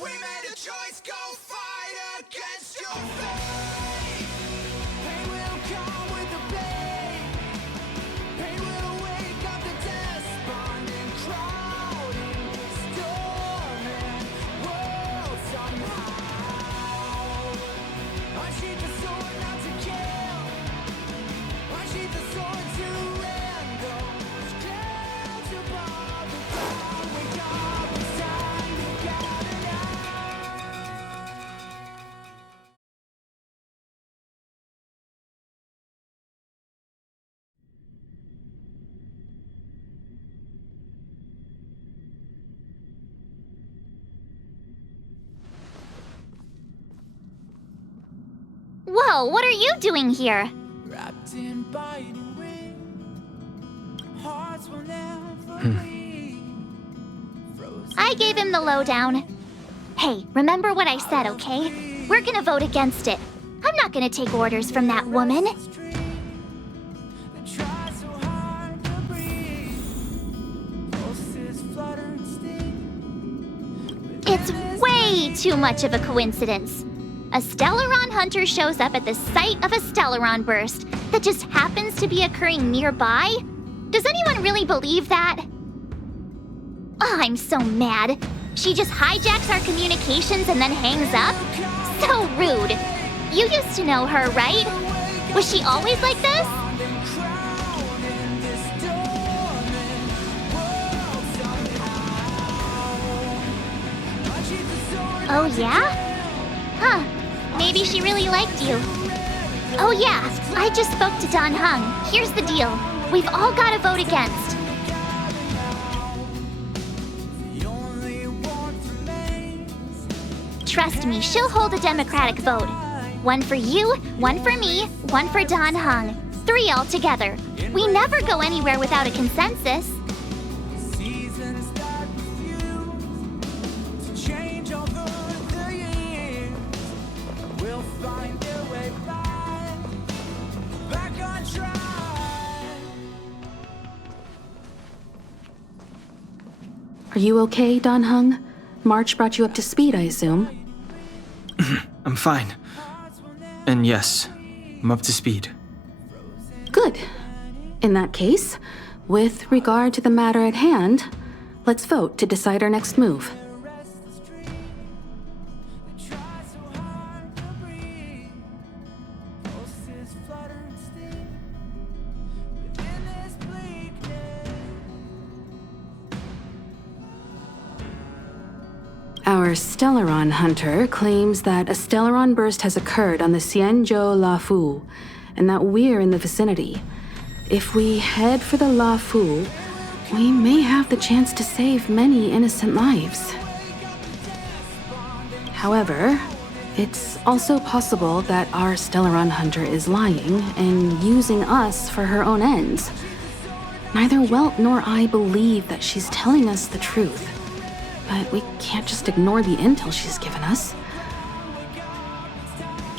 We made a choice, go fight against your fate. Pain will come with the pain. Pain will wake up the despondent crowd in this storming world somehow. Unsheath the sword not to kill. Unsheath the sword to end those clouds above the ground. Wake up, it's time to gather now. Whoa, what are you doing here? Wrapped in biting wind, hearts will never bleed. Frozen I gave him the lowdown. Hey, remember what I said, okay? We're gonna vote against it. I'm not gonna take orders from that woman. streams that try so hard to breathe. Pulses flutter and sting. It's way too much of a coincidence. A Stellaron hunter shows up at the site of a Stellaron burst that just happens to be occurring nearby? Does anyone really believe that? Oh, I'm so mad. She just hijacks our communications and then hangs up? So rude. You used to know her, right? Was she always like this? Oh yeah? Huh. Maybe she really liked you. Oh yeah, I just spoke to Don Hung. Here's the deal. We've all got to vote against. Trust me, she'll hold a democratic vote. One for you, one for me, one for Don Hung. 3 altogether. We never go anywhere without a consensus. Seasons that refuse to change over the years will find their way back on track. Are you okay, Don Hung? March brought you up to speed, I assume. I'm fine. And yes, I'm up to speed. Good. In that case, with regard to the matter at hand, let's vote to decide our next move. Our Stellaron hunter claims that a Stellaron burst has occurred on the Xianzhou Luofu, and that we're in the vicinity. If we head for the Luofu, we may have the chance to save many innocent lives. However, it's also possible that our Stellaron hunter is lying and using us for her own ends. Neither Welt nor I believe that she's telling us the truth. But we can't just ignore the intel she's given us.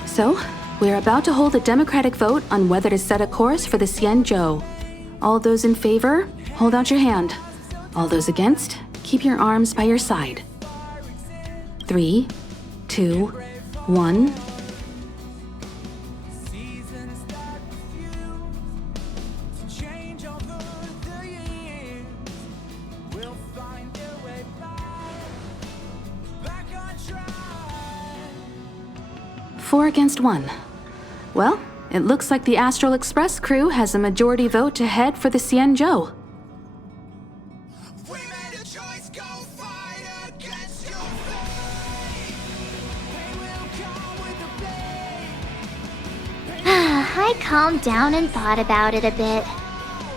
So, we're about to hold a democratic vote on whether to set a course for the Xianzhou. All those in favor, hold out your hand. All those against, keep your arms by your side. 3, 2, 1. Four against 1. Well, it looks like the Astral Express crew has a majority vote to head for the Xianzhou. We made a choice, go fight against your fate. Pain will come with the pain. I calmed down and thought about it a bit.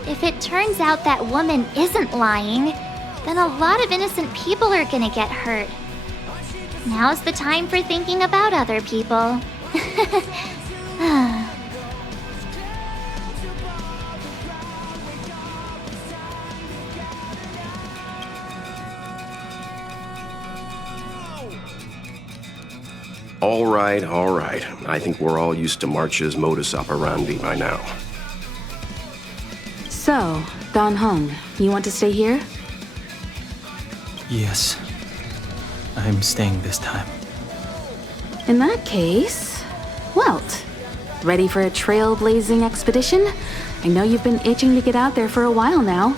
If it turns out that woman isn't lying, then a lot of innocent people are gonna get hurt. Now's the time for thinking about other people. All right. I think we're all used to March's modus operandi by now. So, Don Hung, you want to stay here? Yes. I'm staying this time. In that case, Welt, ready for a trailblazing expedition? I know you've been itching to get out there for a while now,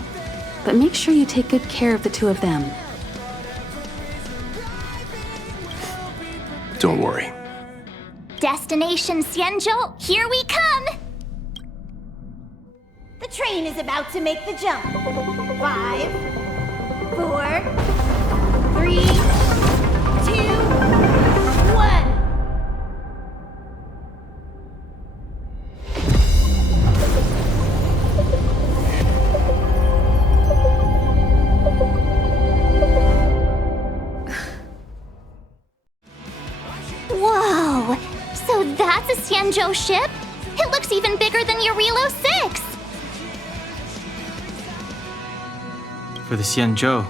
but make sure you take good care of the two of them. Don't worry. Destination Xianzhou, here we come! The train is about to make the jump. 5, 4, 3, 2, 1. Whoa! So that's a Xianzhou ship? It looks even bigger than Eurilo 6! For the Xianzhou,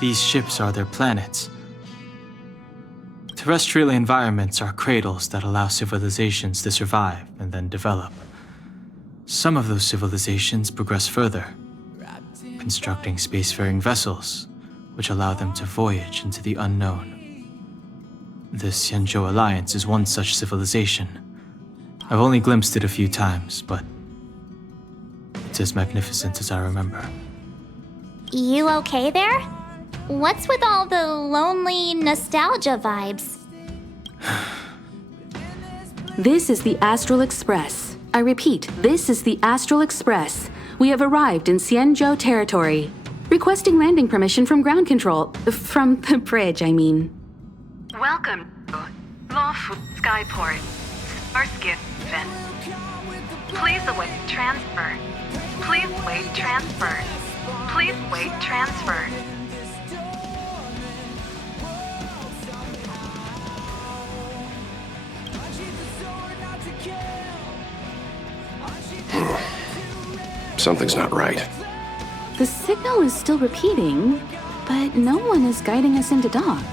these ships are their planets. Terrestrial environments are cradles that allow civilizations to survive and then develop. Some of those civilizations progress further, constructing spacefaring vessels, which allow them to voyage into the unknown. The Xianzhou Alliance is one such civilization. I've only glimpsed it a few times, but it's as magnificent as I remember. You okay there? What's with all the lonely nostalgia vibes? This is the Astral Express. I repeat, this is the Astral Express. We have arrived in Xianzhou territory. Requesting landing permission from ground control. From the bridge, I mean. Welcome to Luofu Skyport, Starsky Fin. Please await transfer. Please wait transfer. Please wait transfer. Something's not right. The signal is still repeating, but no one is guiding us into dock.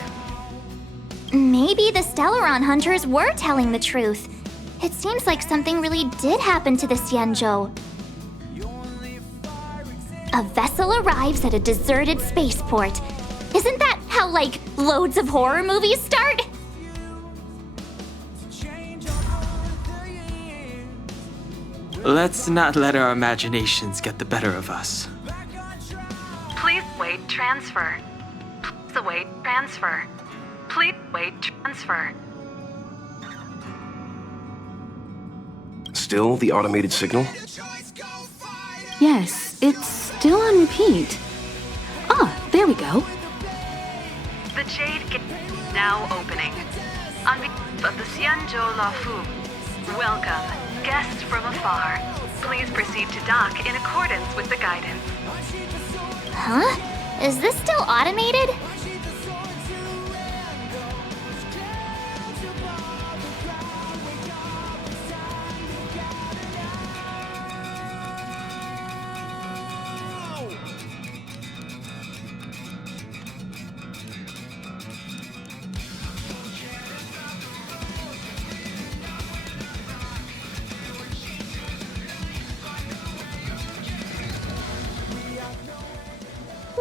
Maybe the Stellaron hunters were telling the truth. It seems like something really did happen to the Xianzhou. A vessel arrives at a deserted spaceport. Isn't that how, like, loads of horror movies start? Let's not let our imaginations get the better of us. Please wait transfer. Please await transfer. Please wait transfer. Still the automated signal? Yes, it's still on repeat. Ah, there we go. The Jade Gate now opening. On behalf of the Xianzhou Luofu, welcome, guests from afar. Please proceed to dock in accordance with the guidance. Huh? Is this still automated?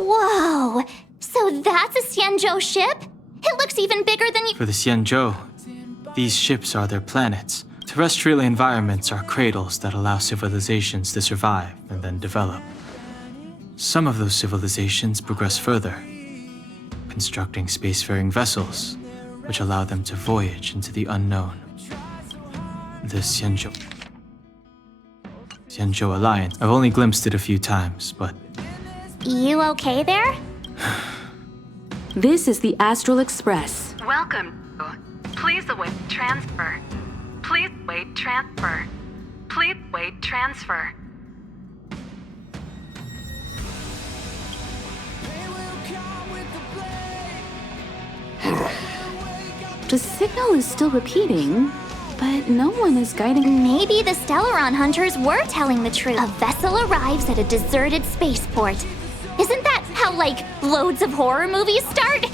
Whoa! So that's a Xianzhou ship? It looks even bigger than For the Xianzhou, these ships are their planets. Terrestrial environments are cradles that allow civilizations to survive and then develop. Some of those civilizations progress further, constructing spacefaring vessels, which allow them to voyage into the unknown. The Xianzhou Alliance. I've only glimpsed it a few times, but You okay there? This is the Astral Express. Welcome to. Please await transfer. Please wait transfer. Please wait transfer. The signal is still repeating, but no one is guiding. Maybe the Stellaron hunters were telling the truth. A vessel arrives at a deserted spaceport. Isn't that how, like, loads of horror movies start?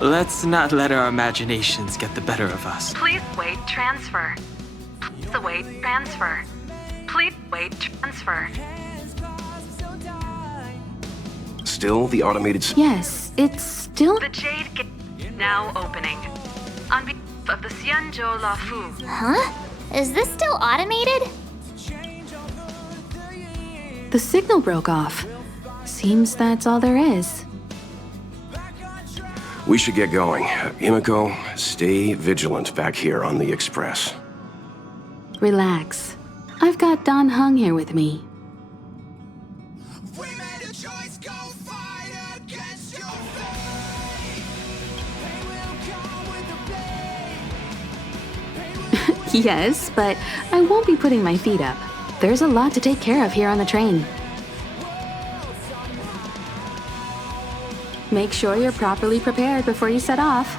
let's not let our imaginations get the better of us. Please wait transfer. Please await transfer. Please wait transfer. still the automated... Yes, it's still... The Jade Gate now opening. On behalf of the Xianzhou Luofu, Huh? Is this still automated? The signal broke off. Seems that's all there is. We should get going. Himiko, stay vigilant back here on the Express. Relax. I've got Don Hung here with me. We made a choice, go fight against your fate. Pain will come with the blade. Yes, but I won't be putting my feet up. There's a lot to take care of here on the train. Make sure you're properly prepared before you set off.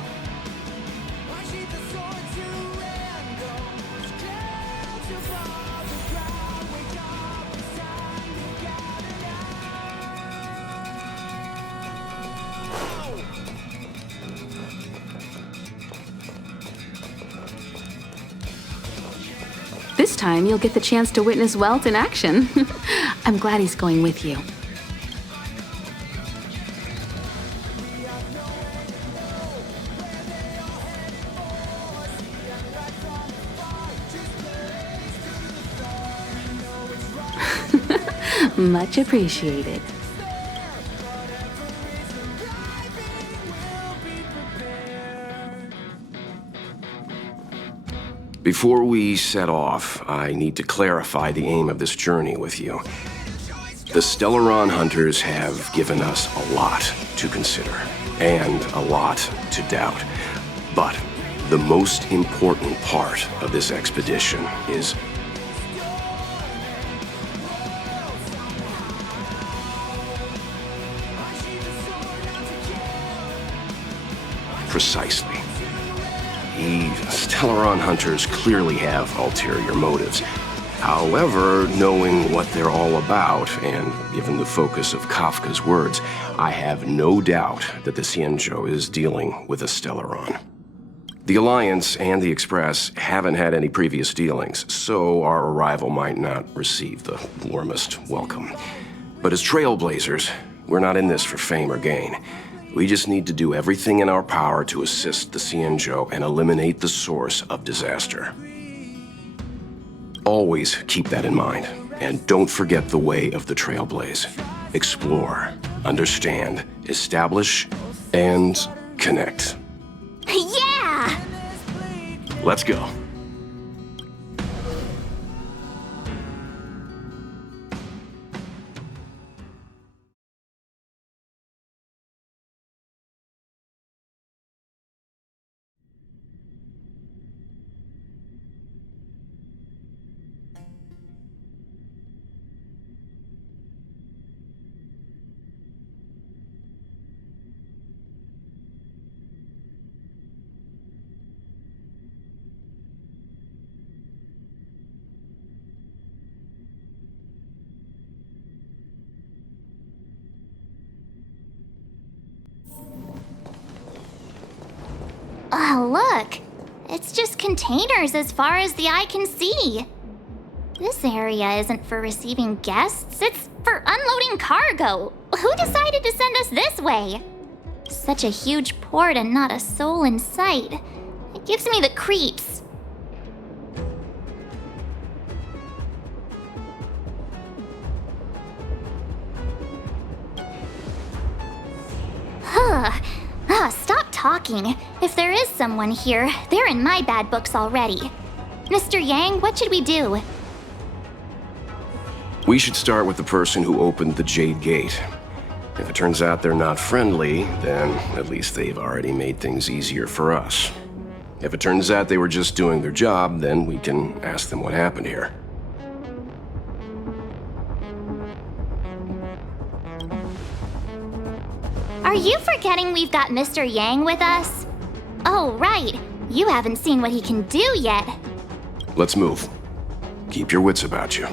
This time you'll get the chance to witness Welt in action. I'm glad he's going with you. Much appreciated. Before we set off, I need to clarify the aim of this journey with you. The Stellaron Hunters have given us a lot to consider, and a lot to doubt. But the most important part of this expedition is precisely. The Stellaron Hunters clearly have ulterior motives. However, knowing what they're all about, and given the focus of Kafka's words, I have no doubt that the Xianzhou is dealing with a Stellaron. The Alliance and the Express haven't had any previous dealings, so our arrival might not receive the warmest welcome. But as trailblazers, we're not in this for fame or gain. We just need to do everything in our power to assist the Xianzhou and eliminate the source of disaster. Always keep that in mind, and don't forget the way of the Trailblaze. Explore, understand, establish, and connect. Yeah! Let's go. Oh, look! It's just containers as far as the eye can see. This area isn't for receiving guests, it's for unloading cargo. Who decided to send us this way? Such a huge port and not a soul in sight. It gives me the creeps. Stop talking. If there is someone here, they're in my bad books already. Mr. Yang, what should we do? We should start with the person who opened the Jade Gate. If it turns out they're not friendly, then at least they've already made things easier for us. If it turns out they were just doing their job, then we can ask them what happened here. Are you forgetting we've got Mr. Yang with us? Oh, right. You haven't seen what he can do yet. Let's move. Keep your wits about you.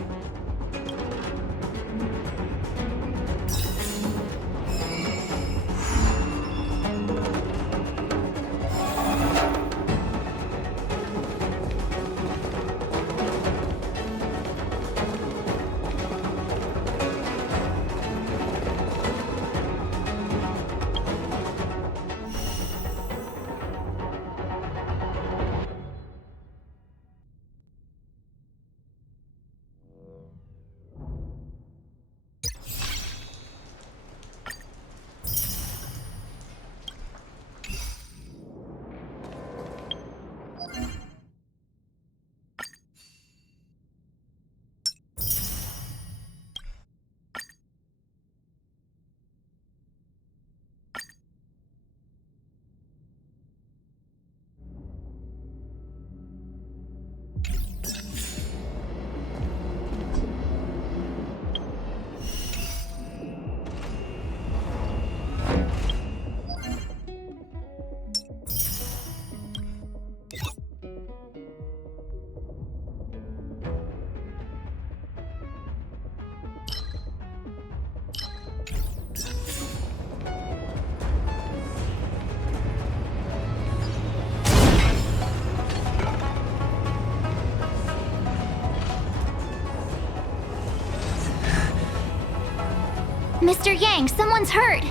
Mr. Yang, someone's hurt.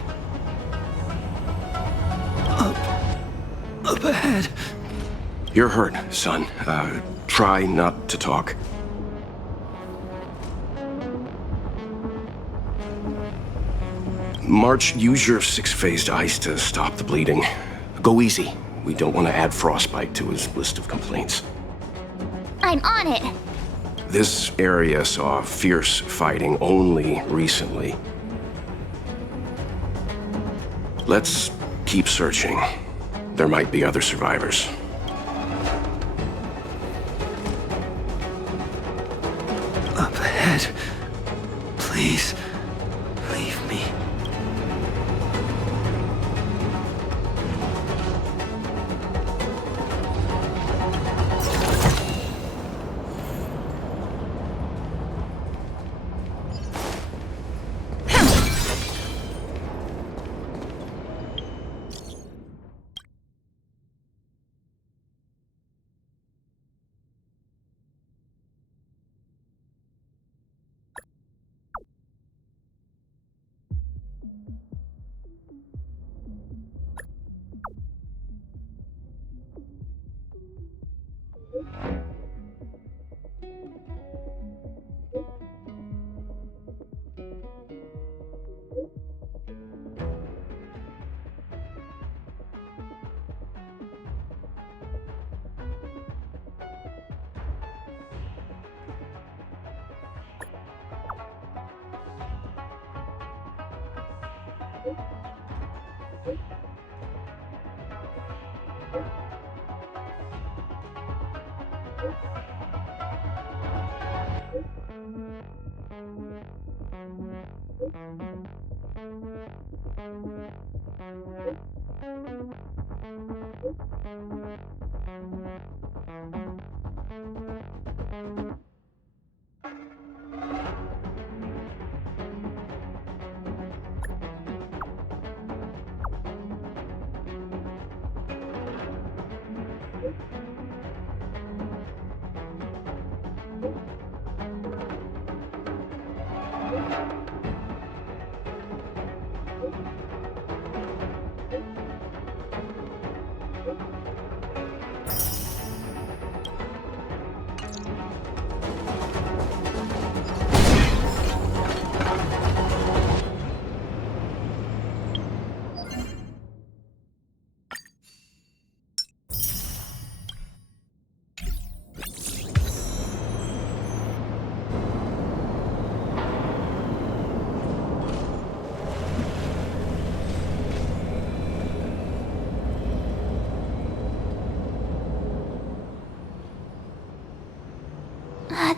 Up ahead. You're hurt, son. Try not to talk. March, use your 6-phased ice to stop the bleeding. Go easy. We don't want to add frostbite to his list of complaints. I'm on it. This area saw fierce fighting only recently. Let's keep searching. There might be other survivors. Up ahead. Please, leave me.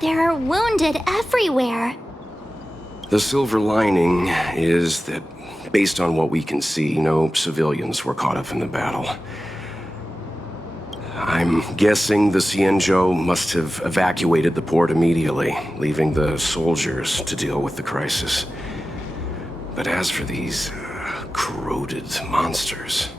There are wounded everywhere. The silver lining is that, based on what we can see, no civilians were caught up in the battle. I'm guessing the Xianzhou must have evacuated the port immediately, leaving the soldiers to deal with the crisis. But as for these corroded monsters...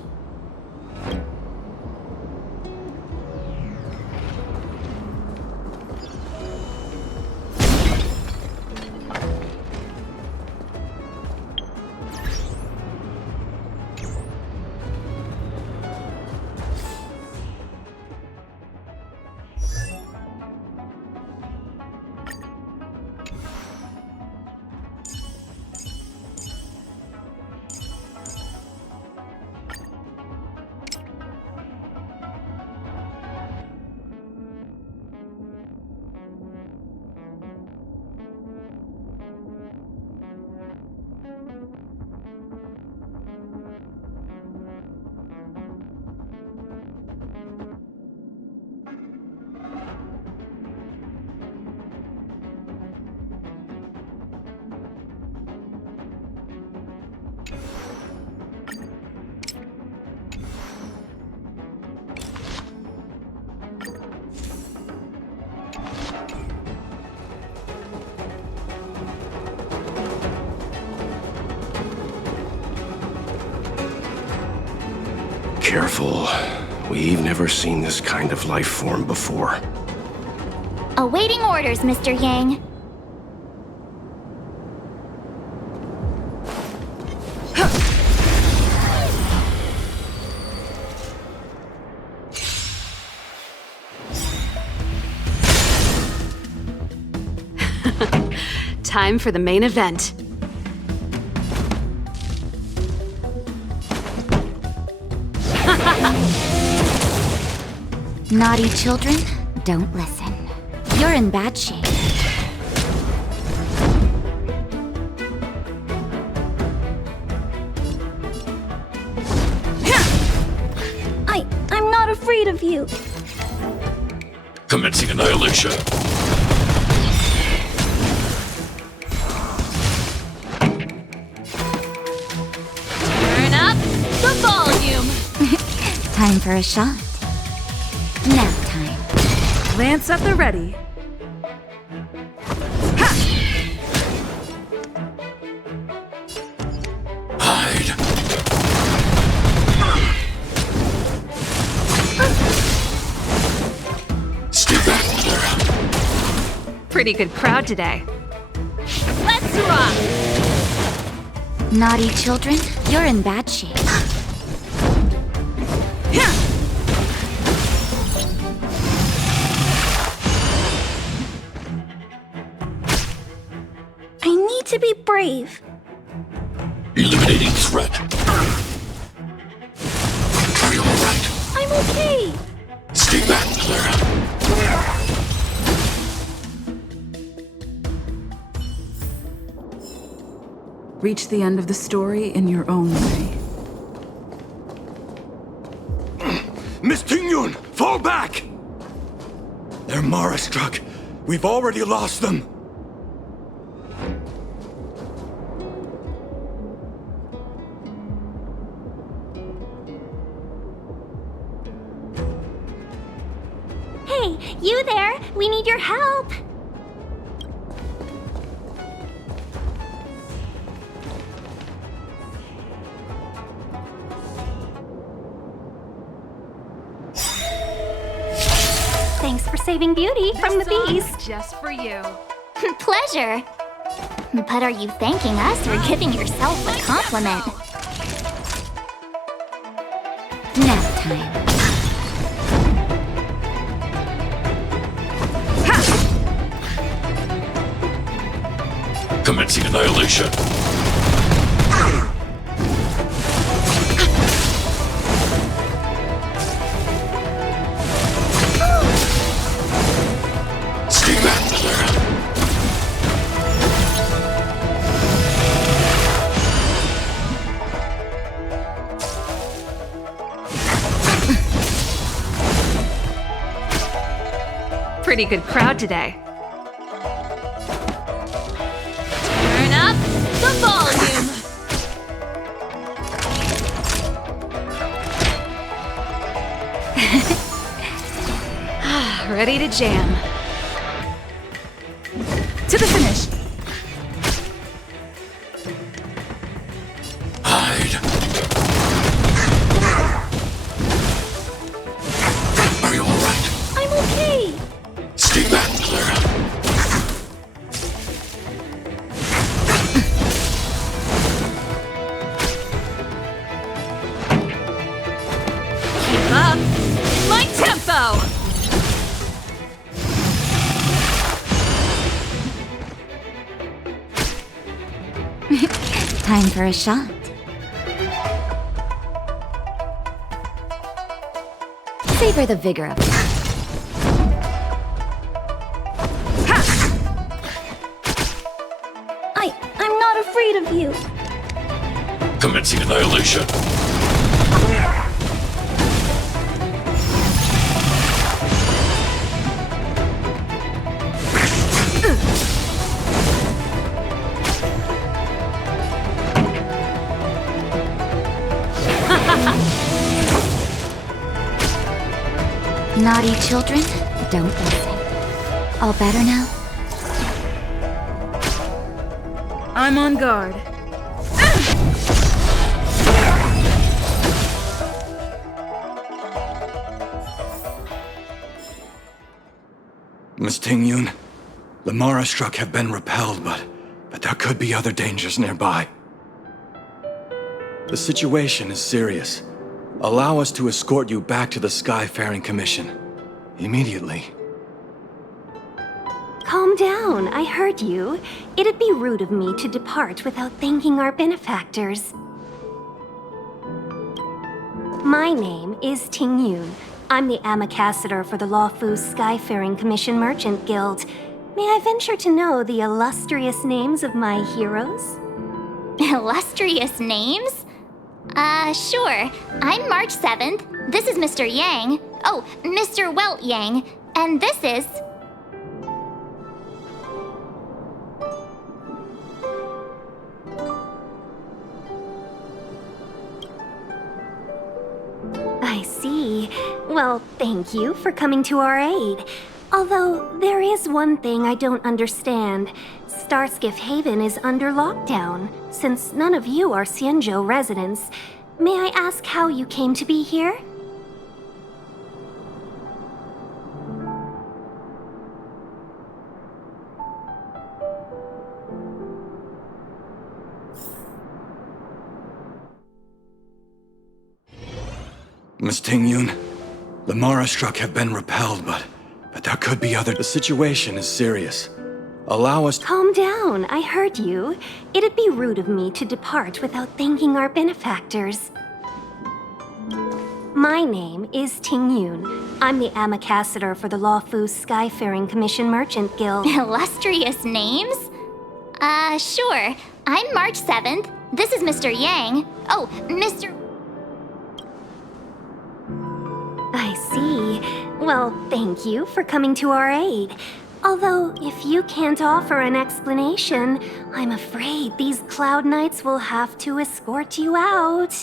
Careful. We've never seen this kind of life form before. Awaiting orders, Mr. Yang. Time for the main event. Naughty children, don't listen. You're in bad shape. I'm not afraid of you. Commencing annihilation. Turn up the volume. Time for a shot. Nap time. Lance at the ready. Hide. Stay back, Clara. Pretty good crowd today. Let's rock! Naughty children, you're in bad shape. I need to be brave. Eliminating threat. Are you alright? I'm okay. Stay back, Clara. Reach the end of the story in your own way. Miss Tingyun, fall back! They're Mara struck. We've already lost them. Hey, you there? We need your help. Thanks for saving Beauty from the beast. Just for you. Pleasure. But are you thanking us or giving yourself a compliment? Nap time. Commencing annihilation. Stay back, Clara. Pretty good crowd today. Turn up the volume. Ready to jam. To the finish! Hide. Are you alright? I'm okay. Stay back, Clara. Keep up my tempo. Time for a shot. Savor the vigor of it. I'm not afraid of you. Commencing annihilation. Naughty children, don't listen. All better now? I'm on guard. Miss Tingyun, the Mara struck have been repelled, but there could be other dangers nearby. The situation is serious. Allow us to escort you back to the Skyfaring Commission. Immediately. Calm down, I heard you. It'd be rude of me to depart without thanking our benefactors. My name is Tingyun. I'm the ambassador for the Luofu Skyfaring Commission Merchant Guild. May I venture to know the illustrious names of my heroes? Illustrious names? Sure. I'm March 7th. This is Mr. Yang. Oh, Mr. Welt Yang. And this is... I see. Well, thank you for coming to our aid. Although, there is one thing I don't understand. Starskiff Haven is under lockdown. Since none of you are Xianzhou residents, may I ask how you came to be here? Miss Tingyun, the Mara struck have been repelled, but there could be other... The situation is serious. Allow us... Calm down, I heard you. It'd be rude of me to depart without thanking our benefactors. My name is Tingyun. I'm the ambassador for the Luofu Skyfaring Commission Merchant Guild. Illustrious names? Sure. I'm March 7th. This is Mr. Yang. Oh, Mr... I see. Well, thank you for coming to our aid. Although, if you can't offer an explanation, I'm afraid these Cloud Knights will have to escort you out.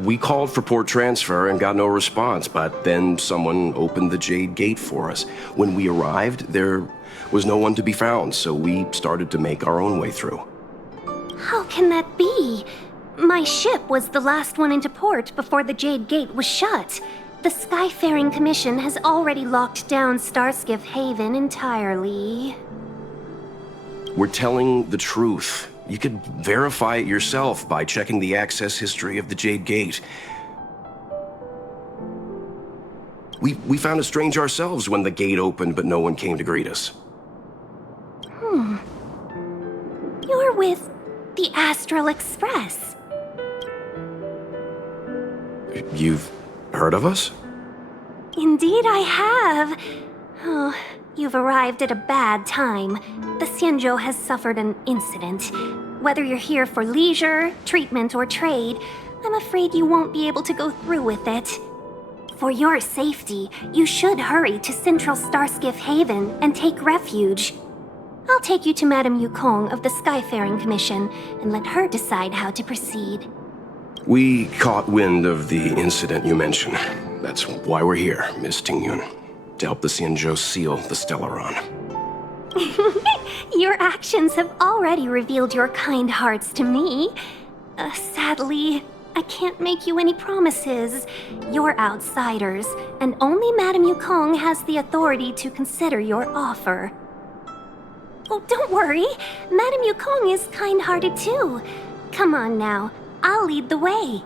We called for port transfer and got no response, but then someone opened the Jade Gate for us. When we arrived, there was no one to be found, so we started to make our own way through. How can that be? My ship was the last one into port before the Jade Gate was shut. The Skyfaring Commission has already locked down Starskiff Haven entirely. We're telling the truth. You could verify it yourself by checking the access history of the Jade Gate. We found it strange ourselves when the gate opened, but no one came to greet us. You're with the Astral Express. You've heard of us? Indeed I have. Oh, you've arrived at a bad time. The Xianzhou has suffered an incident. Whether you're here for leisure, treatment, or trade, I'm afraid you won't be able to go through with it. For your safety, you should hurry to Central Starskiff Haven and take refuge. I'll take you to Madame Yukong of the Skyfaring Commission and let her decide how to proceed. We caught wind of the incident you mentioned. That's why we're here, Miss Tingyun. To help the Xianzhou seal the Stellaron. Your actions have already revealed your kind hearts to me. Sadly, I can't make you any promises. You're outsiders, and only Madame Yukong has the authority to consider your offer. Oh, don't worry. Madame Yukong is kind-hearted too. Come on now, I'll lead the way.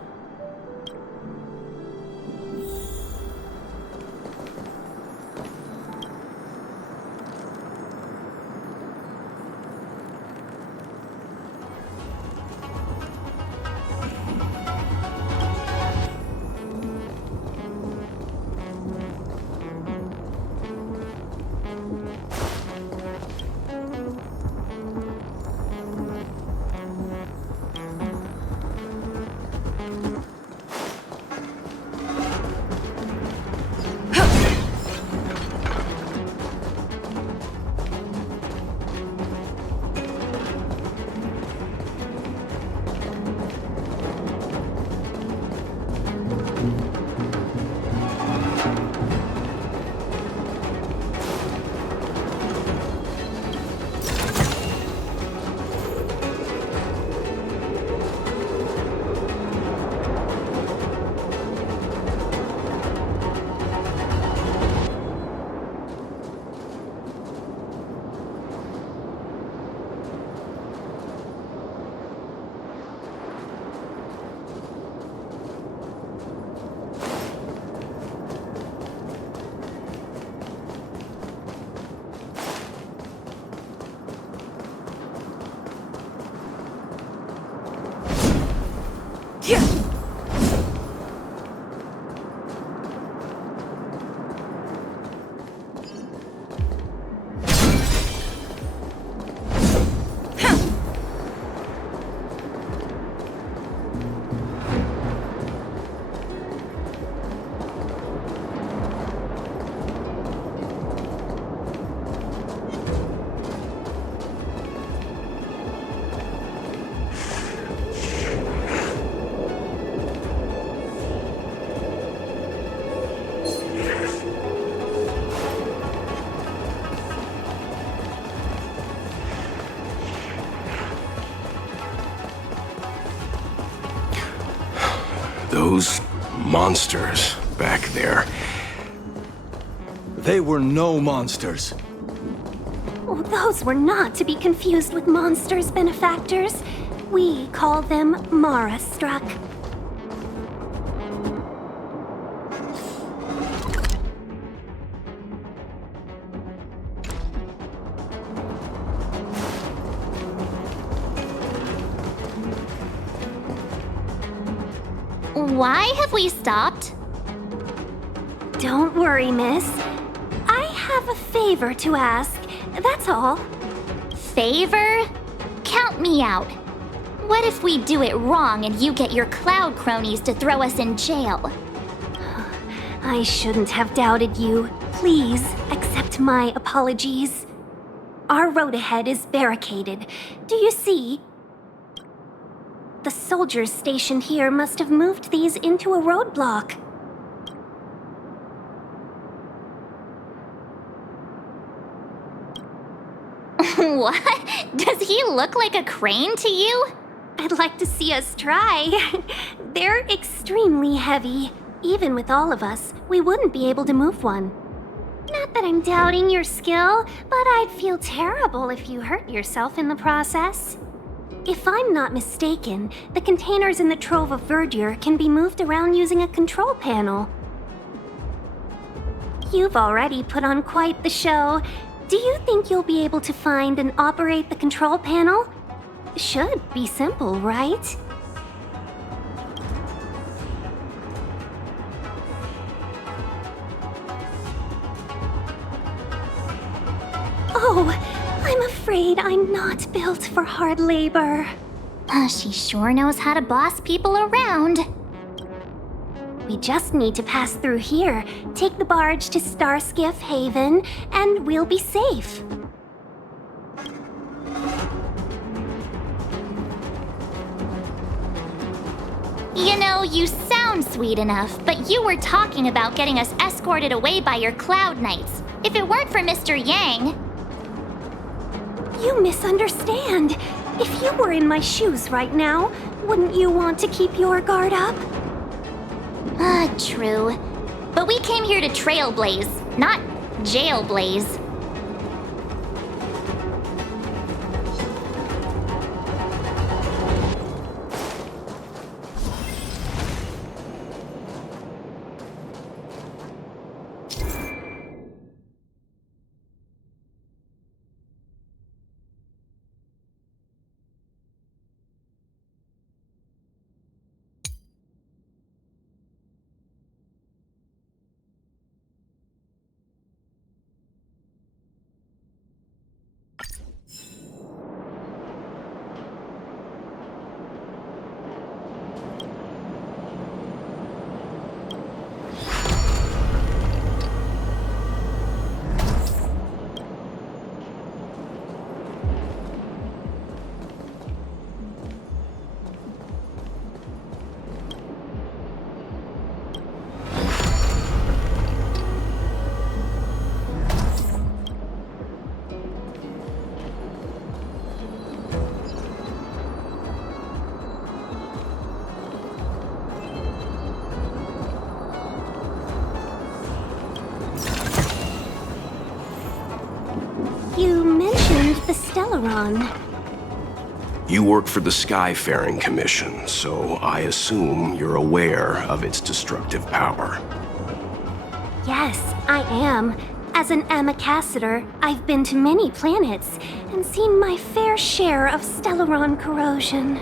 Those monsters back there. They were no monsters. Oh, those were not to be confused with monsters, benefactors. We call them Mara-struck. Why have we stopped? Don't worry, miss. I have a favor to ask, that's all. Favor? Count me out. What if we do it wrong and you get your cloud cronies to throw us in jail? I shouldn't have doubted you. Please accept my apologies. Our road ahead is barricaded. Do you see? The soldiers stationed here must have moved these into a roadblock. What? Does he look like a crane to you? I'd like to see us try. They're extremely heavy. Even with all of us, we wouldn't be able to move one. Not that I'm doubting your skill, but I'd feel terrible if you hurt yourself in the process. If I'm not mistaken, the containers in the Trove of Verdure can be moved around using a control panel. You've already put on quite the show. Do you think you'll be able to find and operate the control panel? Should be simple, right? Oh, I'm afraid I'm not built for hard labor. She sure knows how to boss people around. We just need to pass through here, take the barge to Starskiff Haven, and we'll be safe. You know, you sound sweet enough, but you were talking about getting us escorted away by your Cloud Knights. If it weren't for Mr. Yang... You misunderstand. If you were in my shoes right now, wouldn't you want to keep your guard up? True. But we came here to trailblaze, not jailblaze. You mentioned the Stellaron. You work for the Skyfaring Commission, so I assume you're aware of its destructive power. Yes, I am. As an Amicassator, I've been to many planets and seen my fair share of Stellaron corrosion.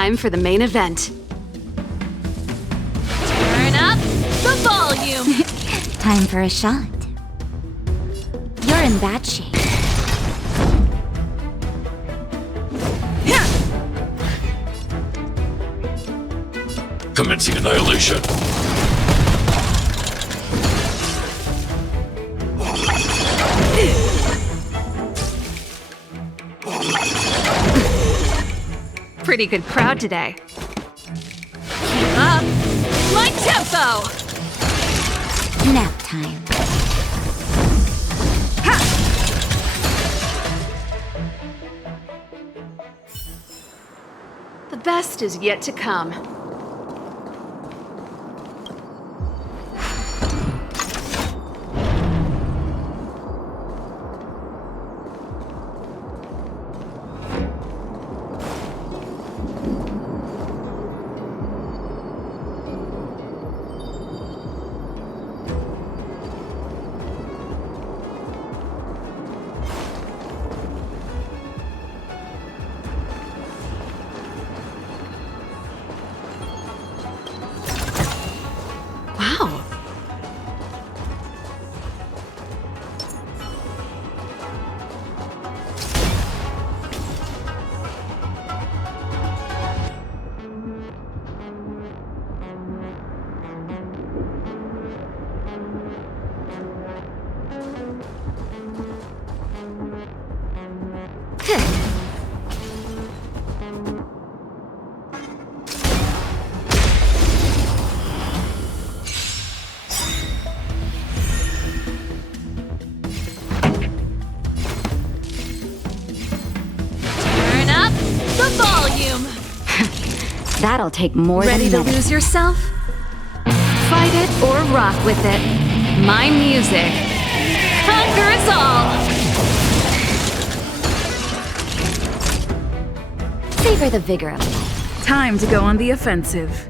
time for the main event. Turn up the volume. Time for a shot. You're in bad shape. Commencing annihilation. Pretty good crowd today. Keep up my tempo. Nap time. The best is yet to come. Wow. Turn up the volume. That'll take more Ready than to a minute. lose yourself? Fight it or rock with it. My music conquers all. Savor the vigor of life. Time to go on the offensive.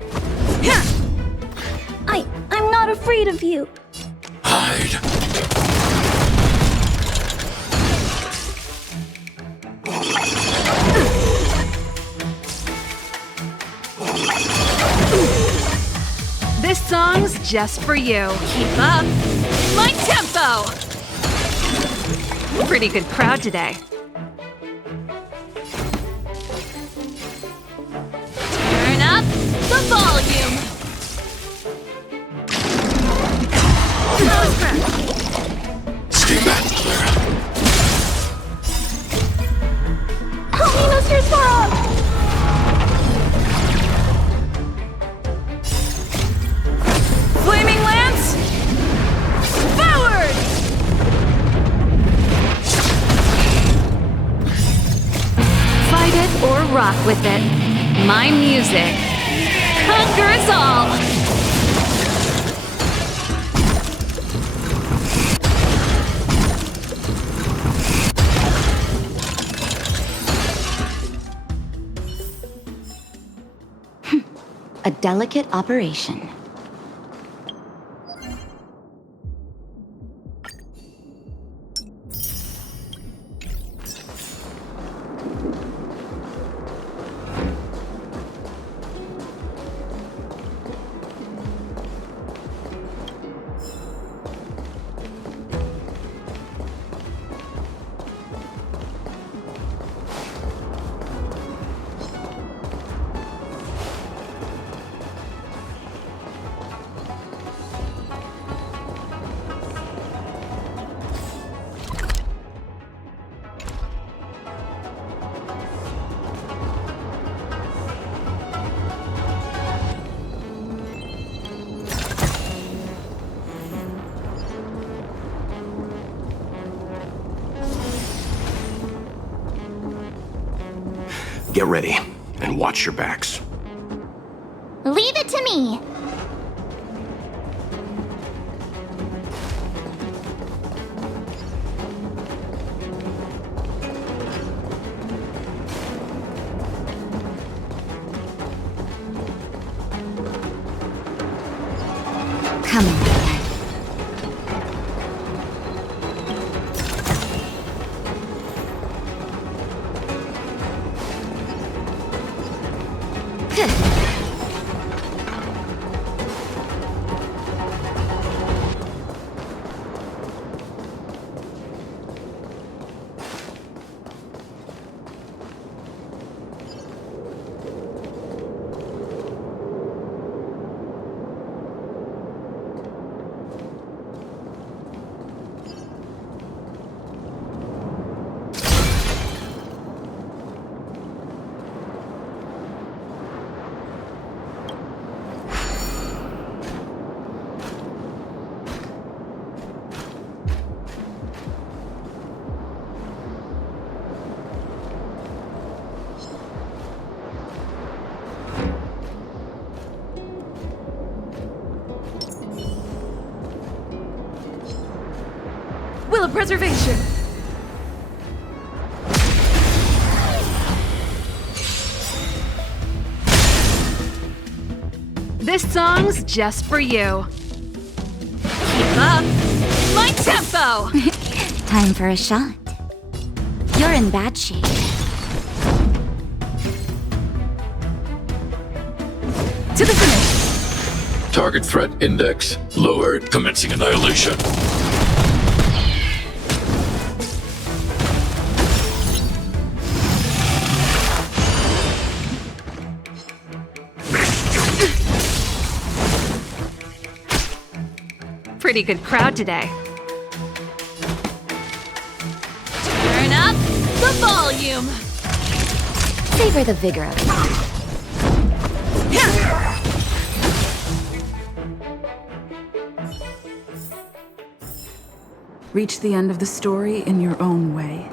I'm not afraid of you. Hide. This song's just for you. Keep up my tempo. Pretty good crowd today. Turn up the volume. Stay back, Clara. Help me, Mr. Sparrow! Flaming lance. Forward. Fight it or rock with it. My music conquers all. A delicate operation. Get ready, and watch your backs. Leave it to me. Come on. Will of Preservation! This song's just for you. Keep up my tempo! Time for a shot. You're in bad shape. To the finish! Target threat index lowered. Commencing annihilation. Pretty good crowd today. Turn up the volume! Savor the vigor of it. Reach the end of the story in your own way.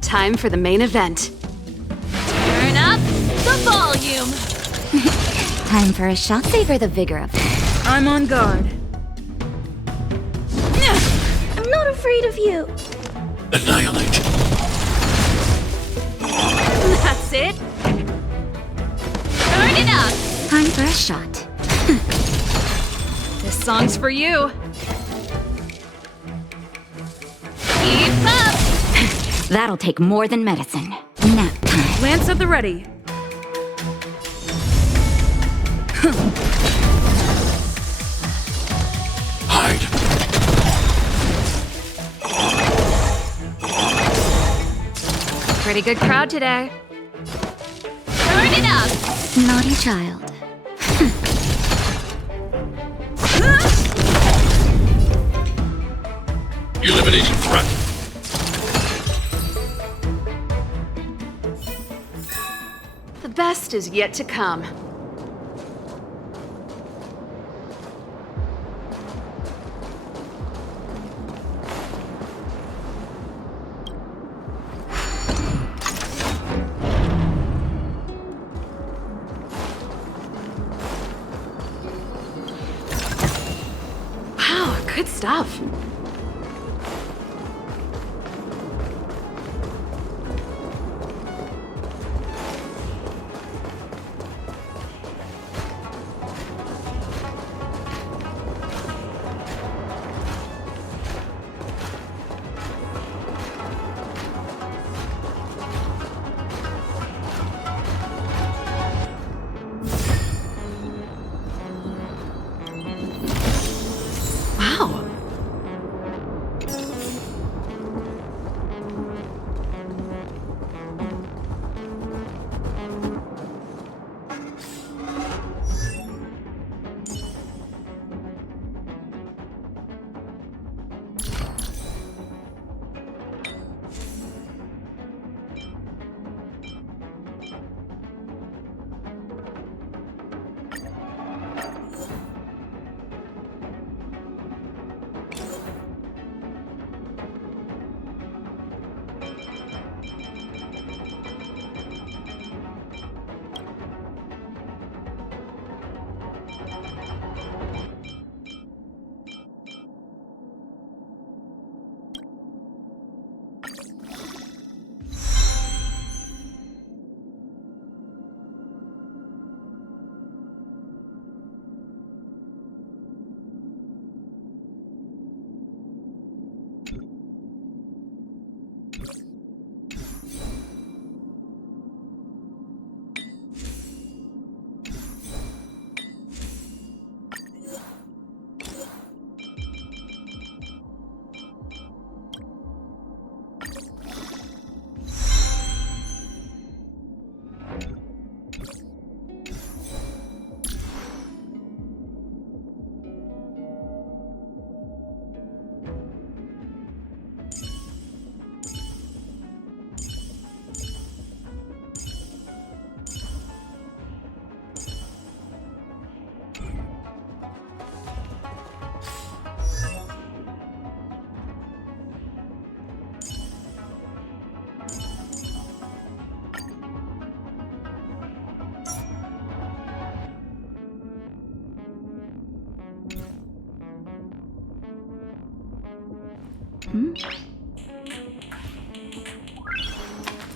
Time for the main event. Turn up the volume. Time for a shot. Savor the vigor of it. I'm on guard. I'm not afraid of you. Annihilate. That's it. Turn it up. Time for a shot. This song's for you. Keep up. That'll take more than medicine. Nap time. Lance at the ready. Hide. Pretty good crowd today. Turn it up. Naughty child. Eliminating threat. The best is yet to come. Wow, good stuff. Wow.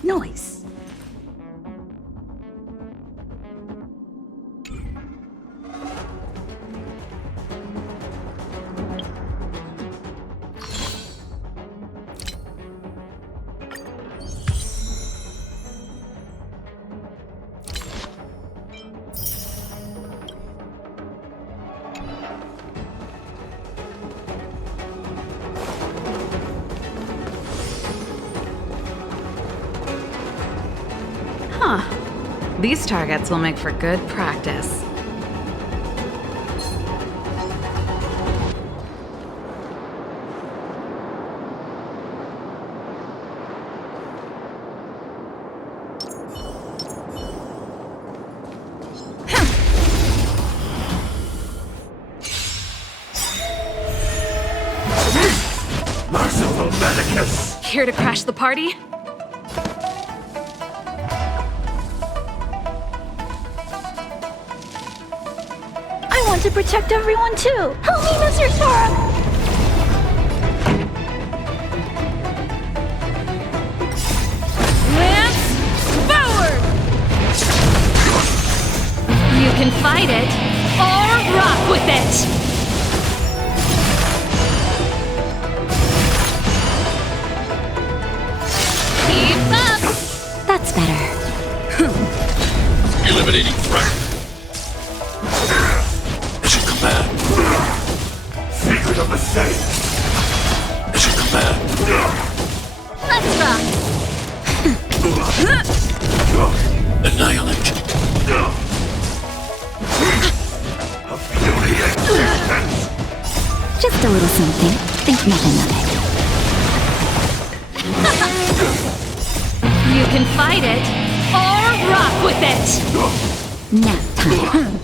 Noise. Huh. These targets will make for good practice. here to crash the party? I want to protect everyone too. Help me, Mr. Sora. Lance forward! You can fight it or rock with it! Keep up! That's better. Eliminating threat. Mission command. Secret of the safe. Mission command. Let's rock! Annihilate. Just a little something. Think nothing of it. You can fight it or rock with it! Nap time.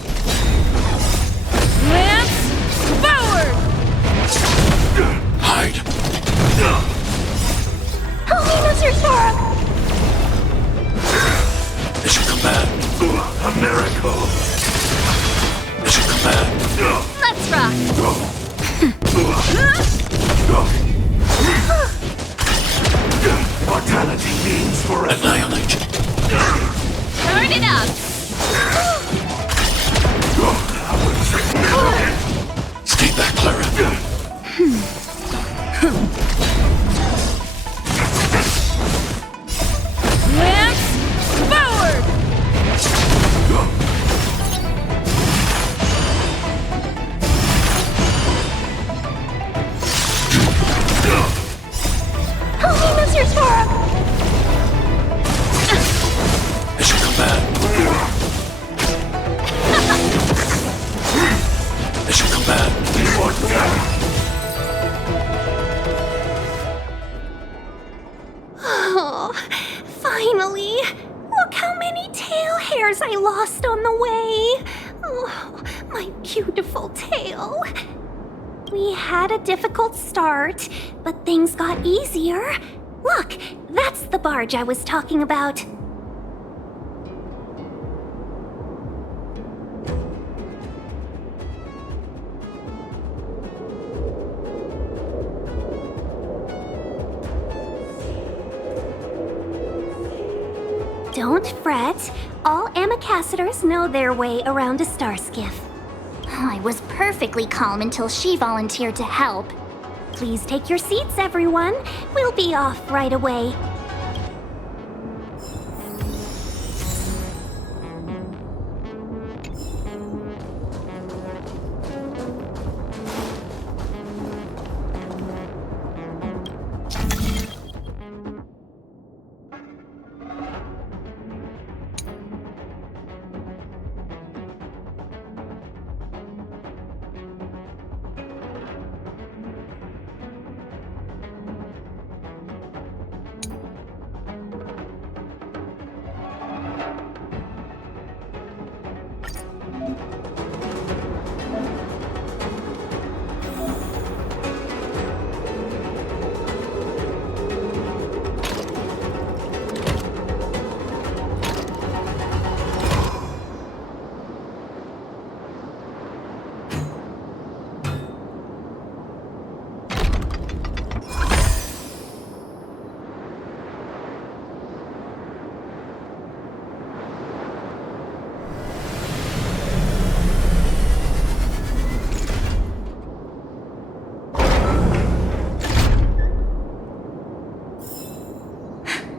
Lance forward! Hide. Help me, Mr. Sora. Mission command. A miracle. Mission command. Let's rock! Mortality means forever. Annihilate. Turn it up! Stay back, Clara. Lance forward! Help me, Mr. Sora. Mission command. Mission command. Oh, finally! Look how many tail hairs I lost on the way! Oh, my beautiful tail! We had a difficult start, but things got easier. Look, that's the barge I was talking about. Don't fret. All Amicacetors know their way around a star skiff. I was perfectly calm until she volunteered to help. Please take your seats, everyone. We'll be off right away.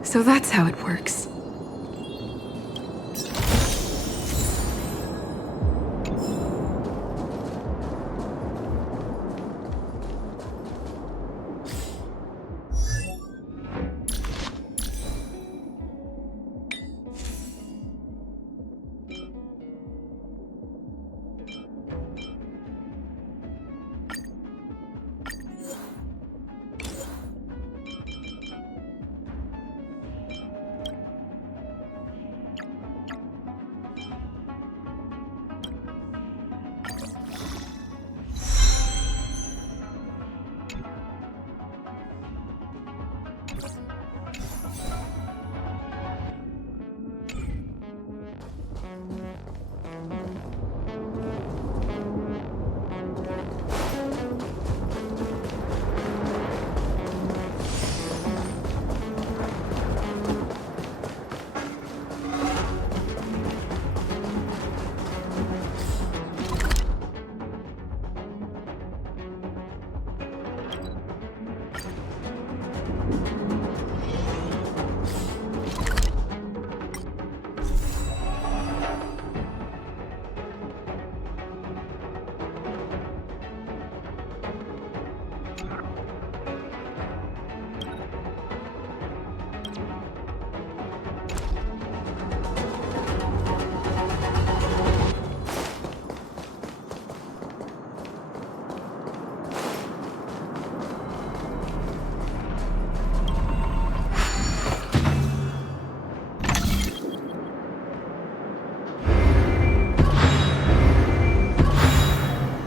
So that's how it works.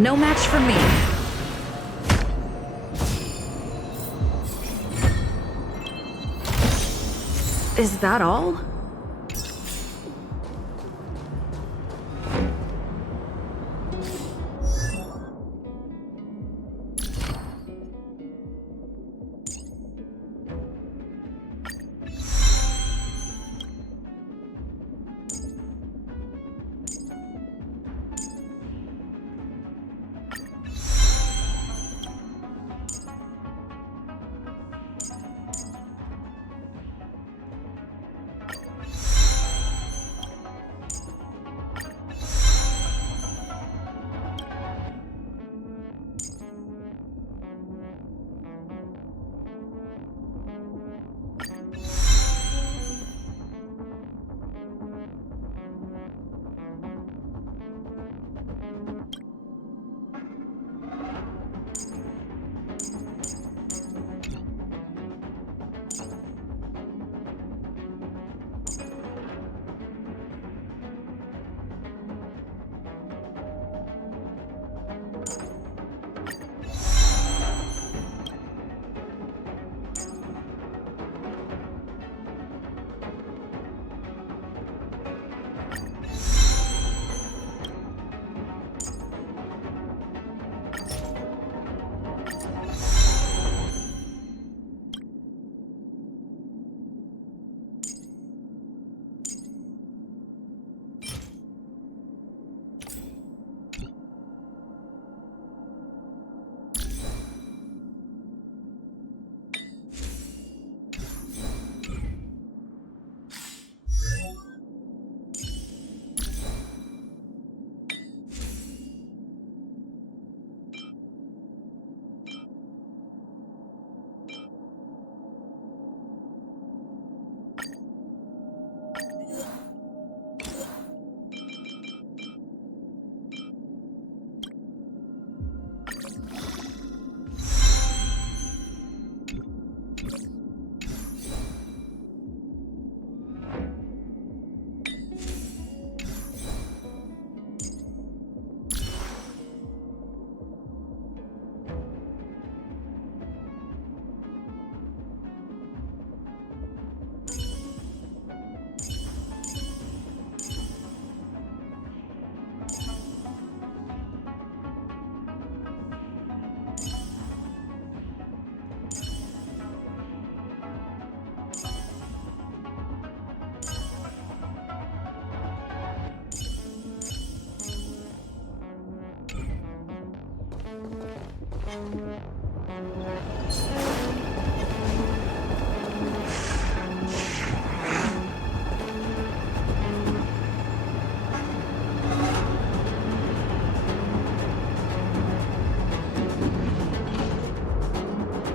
No match for me. Is that all?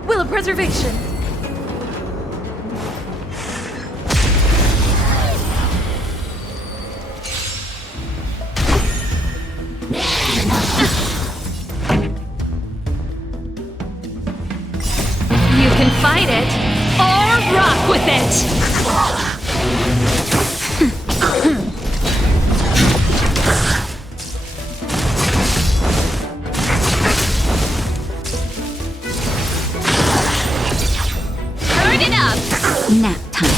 Will of preservation! You can fight it, or rock with it! Turn it up! Nap time.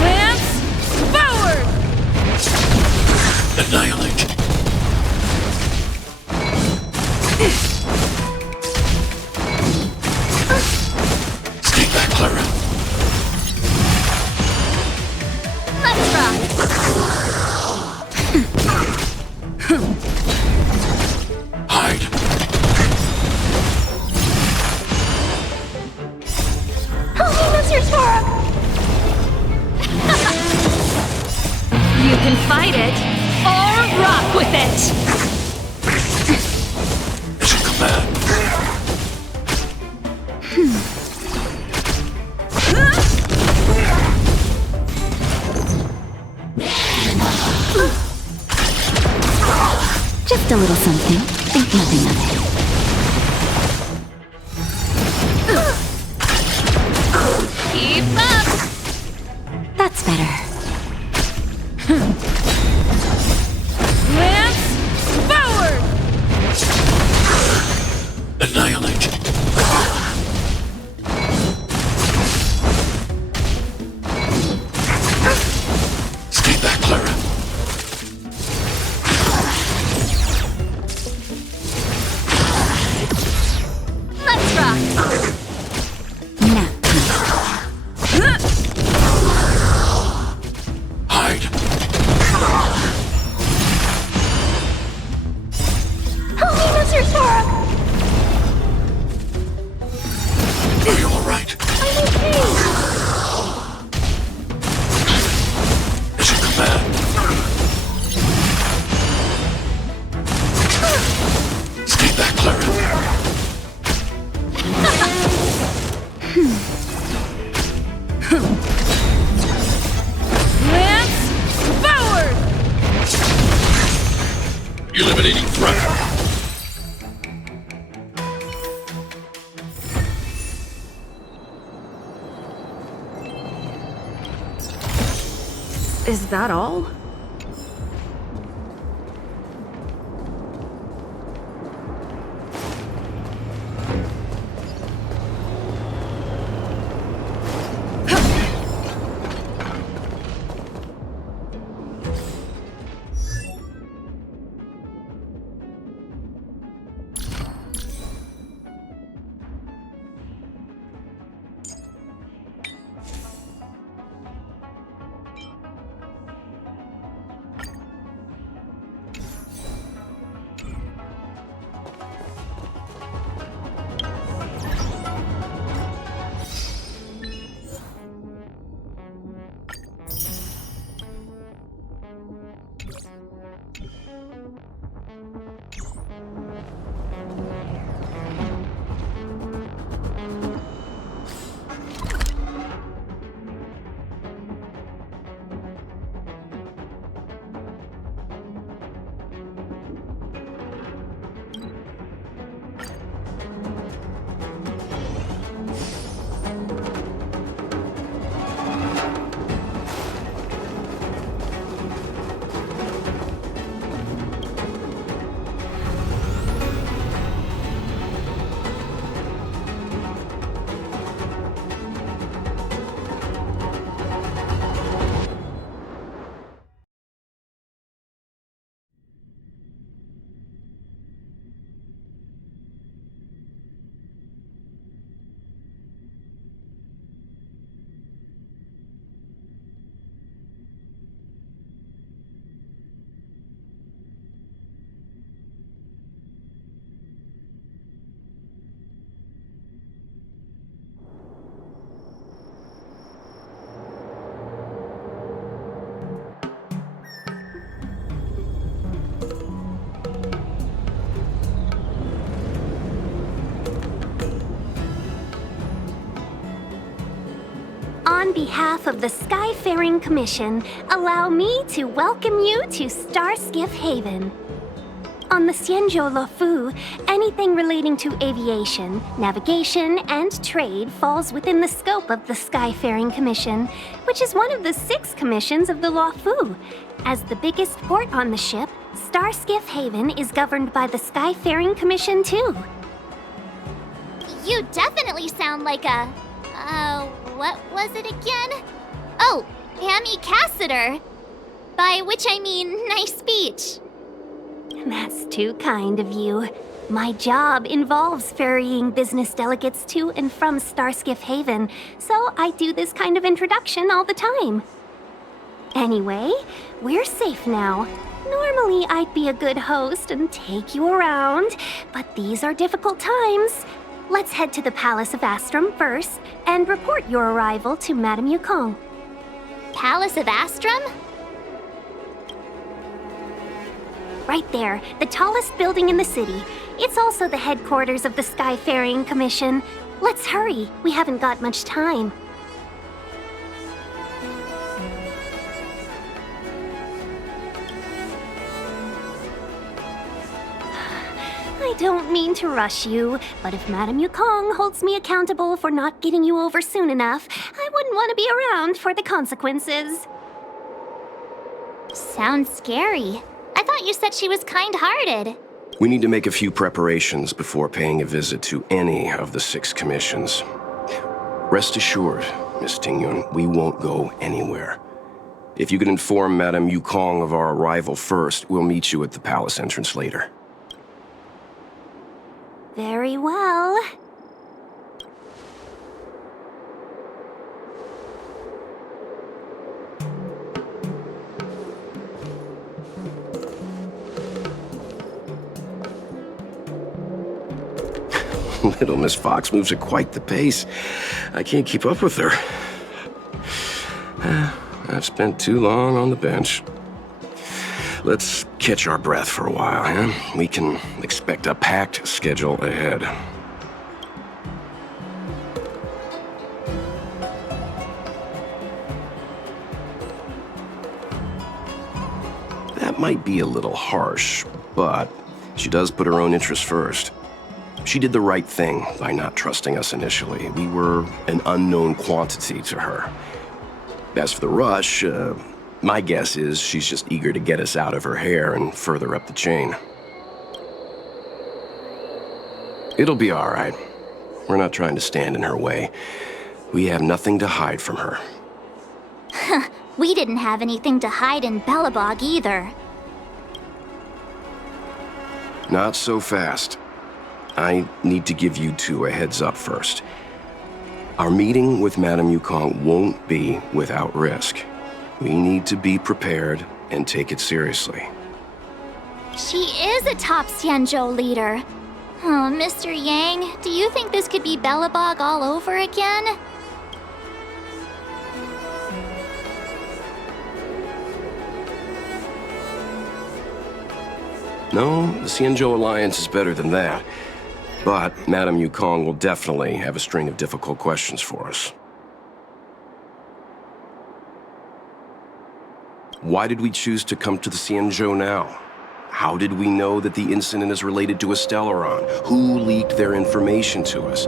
Lance, forward! Annihilate. Stay back, Clara. Let's rock! Hide. You can fight it, or rock with it! Mission command. Just a little something. Think nothing of it. Keep up! That's better. Are you alright? I'm okay. Mission command. Stay back, Clara. Lance, forward! Eliminating threat. Is that all? On behalf of the Skyfaring Commission, allow me to welcome you to Starskiff Haven. On the Xianzhou Luofu, anything relating to aviation, navigation, and trade falls within the scope of the Skyfaring Commission, which is one of the 6 commissions of the Luofu. As the biggest port on the ship, Starskiff Haven is governed by the Skyfaring Commission too. You definitely sound like a... what was it again? Oh, Amy Cassiter. By which I mean nice speech. That's too kind of you. My job involves ferrying business delegates to and from Starskiff Haven, so I do this kind of introduction all the time. Anyway, we're safe now. Normally, I'd be a good host and take you around, but these are difficult times. Let's head to the Palace of Astrum first and report your arrival to Madame Yukong. Palace of Astrum? Right there, the tallest building in the city. It's also the headquarters of the Skyfaring Commission. Let's hurry, we haven't got much time. I don't mean to rush you, but if Madame Yukong holds me accountable for not getting you over soon enough, I wouldn't want to be around for the consequences. Sounds scary. I thought you said she was kind-hearted. We need to make a few preparations before paying a visit to any of the 6 commissions. Rest assured, Miss Tingyun, we won't go anywhere. If you could inform Madame Yukong of our arrival first, we'll meet you at the palace entrance later. Very well. Little Miss Fox moves at quite the pace. I can't keep up with her. I've spent too long on the bench. Let's catch our breath for a while, huh? We can expect a packed schedule ahead. That might be a little harsh, but she does put her own interests first. She did the right thing by not trusting us initially. We were an unknown quantity to her. As for the rush, my guess is she's just eager to get us out of her hair and further up the chain. It'll be all right. We're not trying to stand in her way. We have nothing to hide from her. We didn't have anything to hide in Belobog either. Not so fast. I need to give you two a heads up first. Our meeting with Madame Yukong won't be without risk. We need to be prepared and take it seriously. She is a top Xianzhou leader. Oh, Mr. Yang, do you think this could be Belobog all over again? No, the Xianzhou Alliance is better than that. But Madame Yukong will definitely have a string of difficult questions for us. Why did we choose to come to the Xianzhou now? How did we know that the incident is related to a Stellaron? Who leaked their information to us?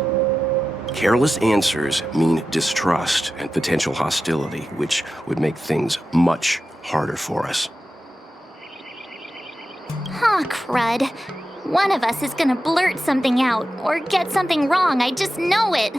Careless answers mean distrust and potential hostility, which would make things much harder for us. Aw, crud. One of us is gonna blurt something out, or get something wrong, I just know it.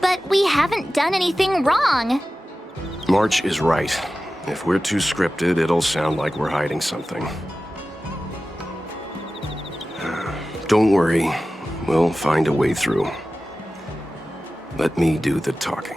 But we haven't done anything wrong. March is right. If we're too scripted, it'll sound like we're hiding something. Don't worry, we'll find a way through. Let me do the talking.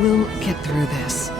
We'll get through this.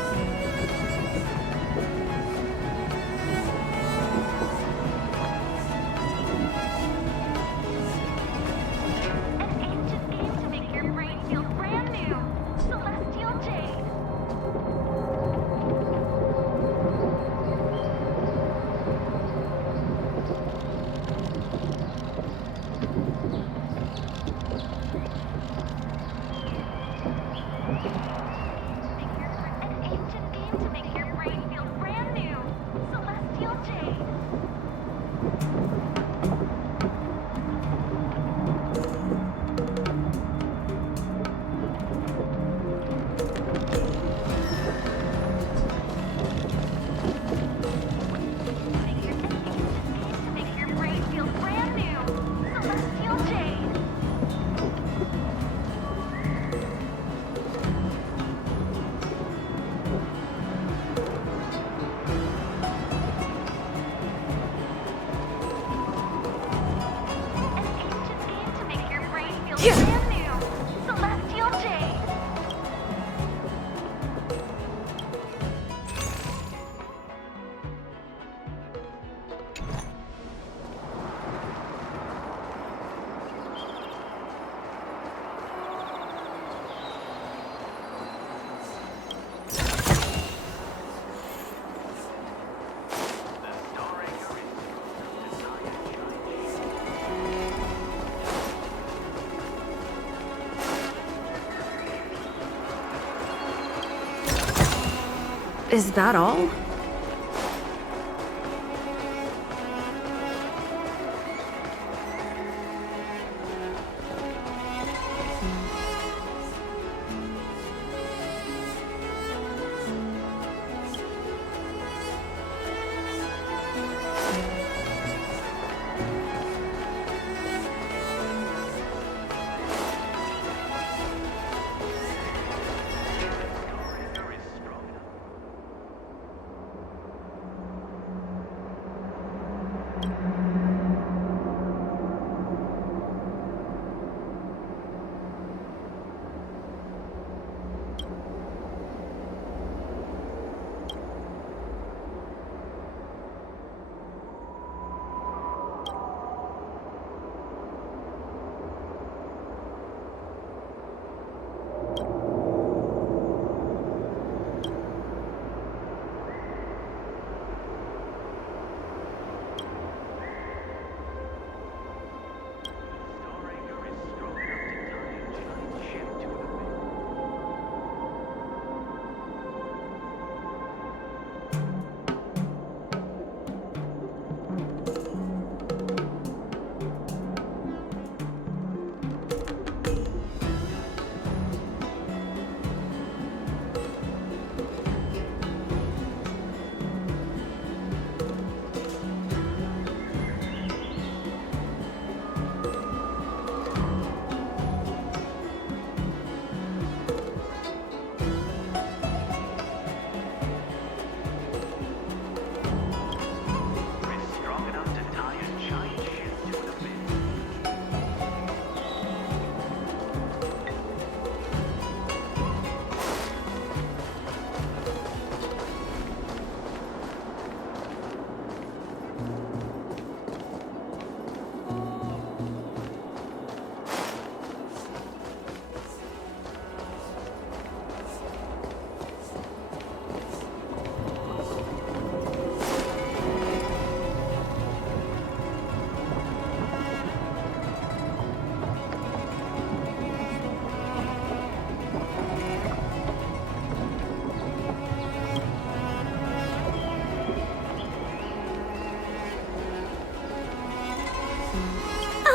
Is that all?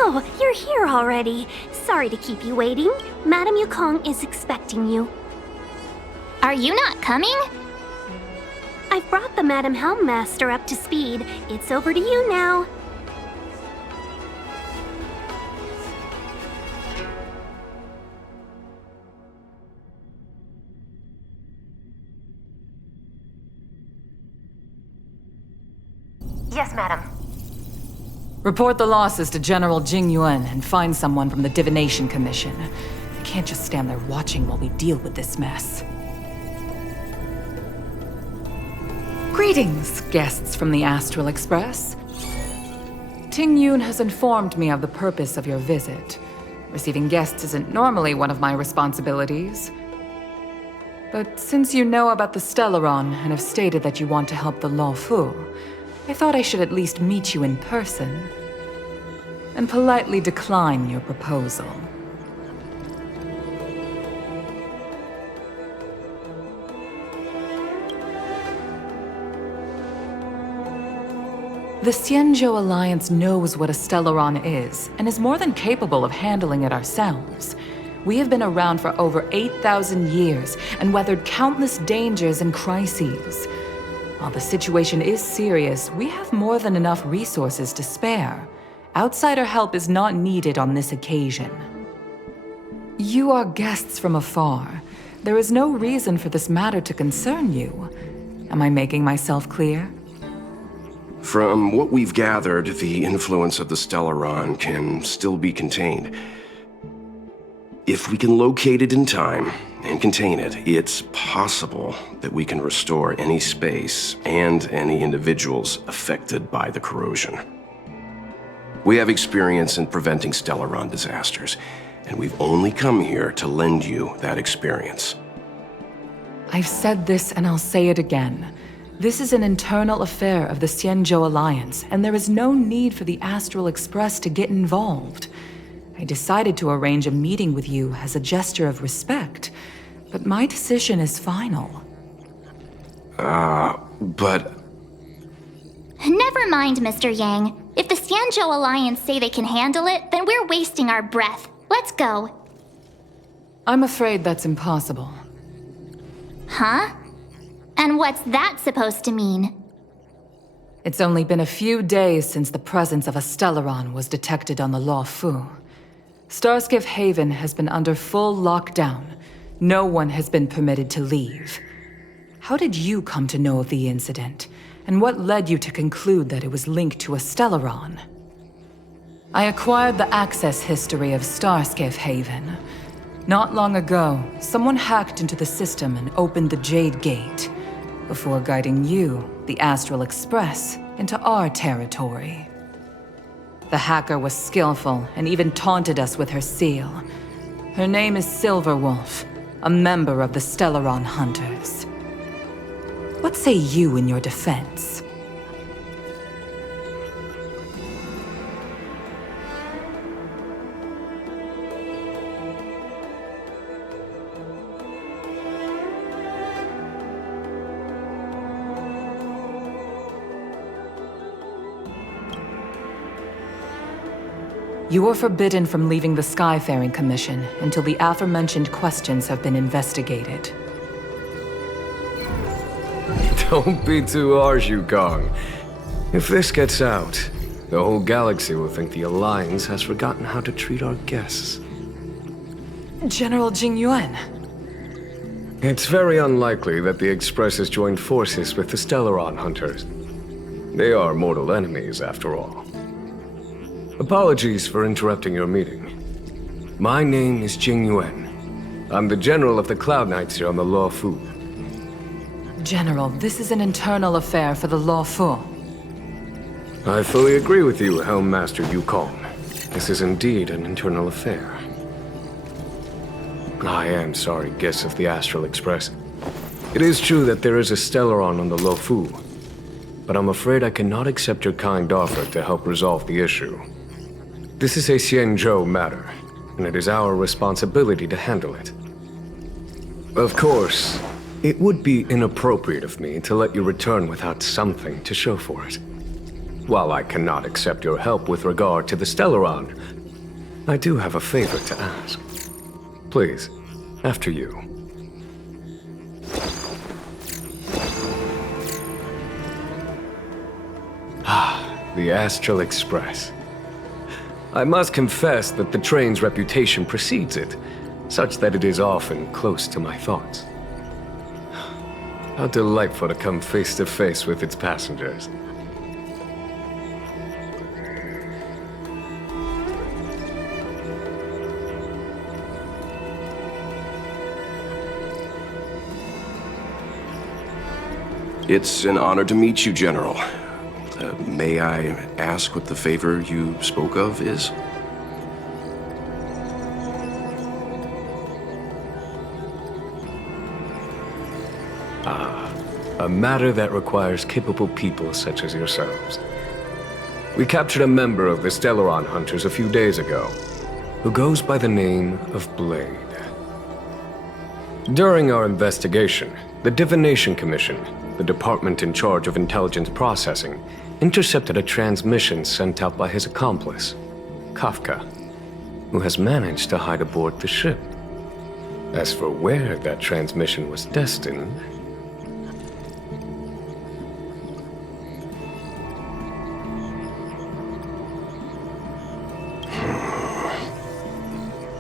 Oh, you're here already. Sorry to keep you waiting. Madame Yukong is expecting you. Are you not coming? I've brought the Madame Helmmaster up to speed. It's over to you now. Yes, madam. Report the losses to General Jing Yuan and find someone from the Divination Commission. I can't just stand there watching while we deal with this mess. Greetings, guests from the Astral Express. Ting Yun has informed me of the purpose of your visit. Receiving guests isn't normally one of my responsibilities. But since you know about the Stellaron and have stated that you want to help the Luofu, I thought I should at least meet you in person and politely decline your proposal. The Xianzhou Alliance knows what a Stellaron is, and is more than capable of handling it ourselves. We have been around for over 8,000 years, and weathered countless dangers and crises. While the situation is serious, we have more than enough resources to spare. Outsider help is not needed on this occasion. You are guests from afar. There is no reason for this matter to concern you. Am I making myself clear? From what we've gathered, the influence of the Stellaron can still be contained. If we can locate it in time and contain it, it's possible that we can restore any space and any individuals affected by the corrosion. We have experience in preventing Stellaron disasters, and we've only come here to lend you that experience. I've said this and I'll say it again. This is an internal affair of the Xianzhou Alliance, and there is no need for the Astral Express to get involved. I decided to arrange a meeting with you as a gesture of respect, but my decision is final. But... Never mind, Mr. Yang. If the Xianzhou Alliance say they can handle it, then we're wasting our breath. Let's go. I'm afraid that's impossible. Huh? And what's that supposed to mean? It's only been a few days since the presence of a Stellaron was detected on the Luofu. Starskiff Haven has been under full lockdown. No one has been permitted to leave. How did you come to know of the incident? And what led you to conclude that it was linked to a Stellaron? I acquired the access history of Starskiff Haven. Not long ago, someone hacked into the system and opened the Jade Gate, before guiding you, the Astral Express, into our territory. The hacker was skillful and even taunted us with her seal. Her name is Silverwolf, a member of the Stellaron Hunters. What say you in your defense? You are forbidden from leaving the Skyfaring Commission until the aforementioned questions have been investigated. Don't be too harsh, Yukong. If this gets out, the whole galaxy will think the Alliance has forgotten how to treat our guests. General Jingyuan. It's very unlikely that the Express has joined forces with the Stellaron Hunters. They are mortal enemies, after all. Apologies for interrupting your meeting. My name is Jingyuan. I'm the General of the Cloud Knights here on the Luofu. General, this is an internal affair for the Luofu. I fully agree with you, Helm Master Yukong. This is indeed an internal affair. I am sorry, guests of the Astral Express. It is true that there is a Stellaron on the Luofu, but I'm afraid I cannot accept your kind offer to help resolve the issue. This is a Xianzhou matter, and it is our responsibility to handle it. Of course, it would be inappropriate of me to let you return without something to show for it. While I cannot accept your help with regard to the Stellaron, I do have a favor to ask. Please, after you. The Astral Express. I must confess that the train's reputation precedes it, such that it is often close to my thoughts. How delightful to come face to face with its passengers. It's an honor to meet you, General. May I ask what the favor you spoke of is? A matter that requires capable people such as yourselves. We captured a member of the Stellaron Hunters a few days ago, who goes by the name of Blade. During our investigation, the Divination Commission, the department in charge of intelligence processing, intercepted a transmission sent out by his accomplice, Kafka, who has managed to hide aboard the ship. As for where that transmission was destined,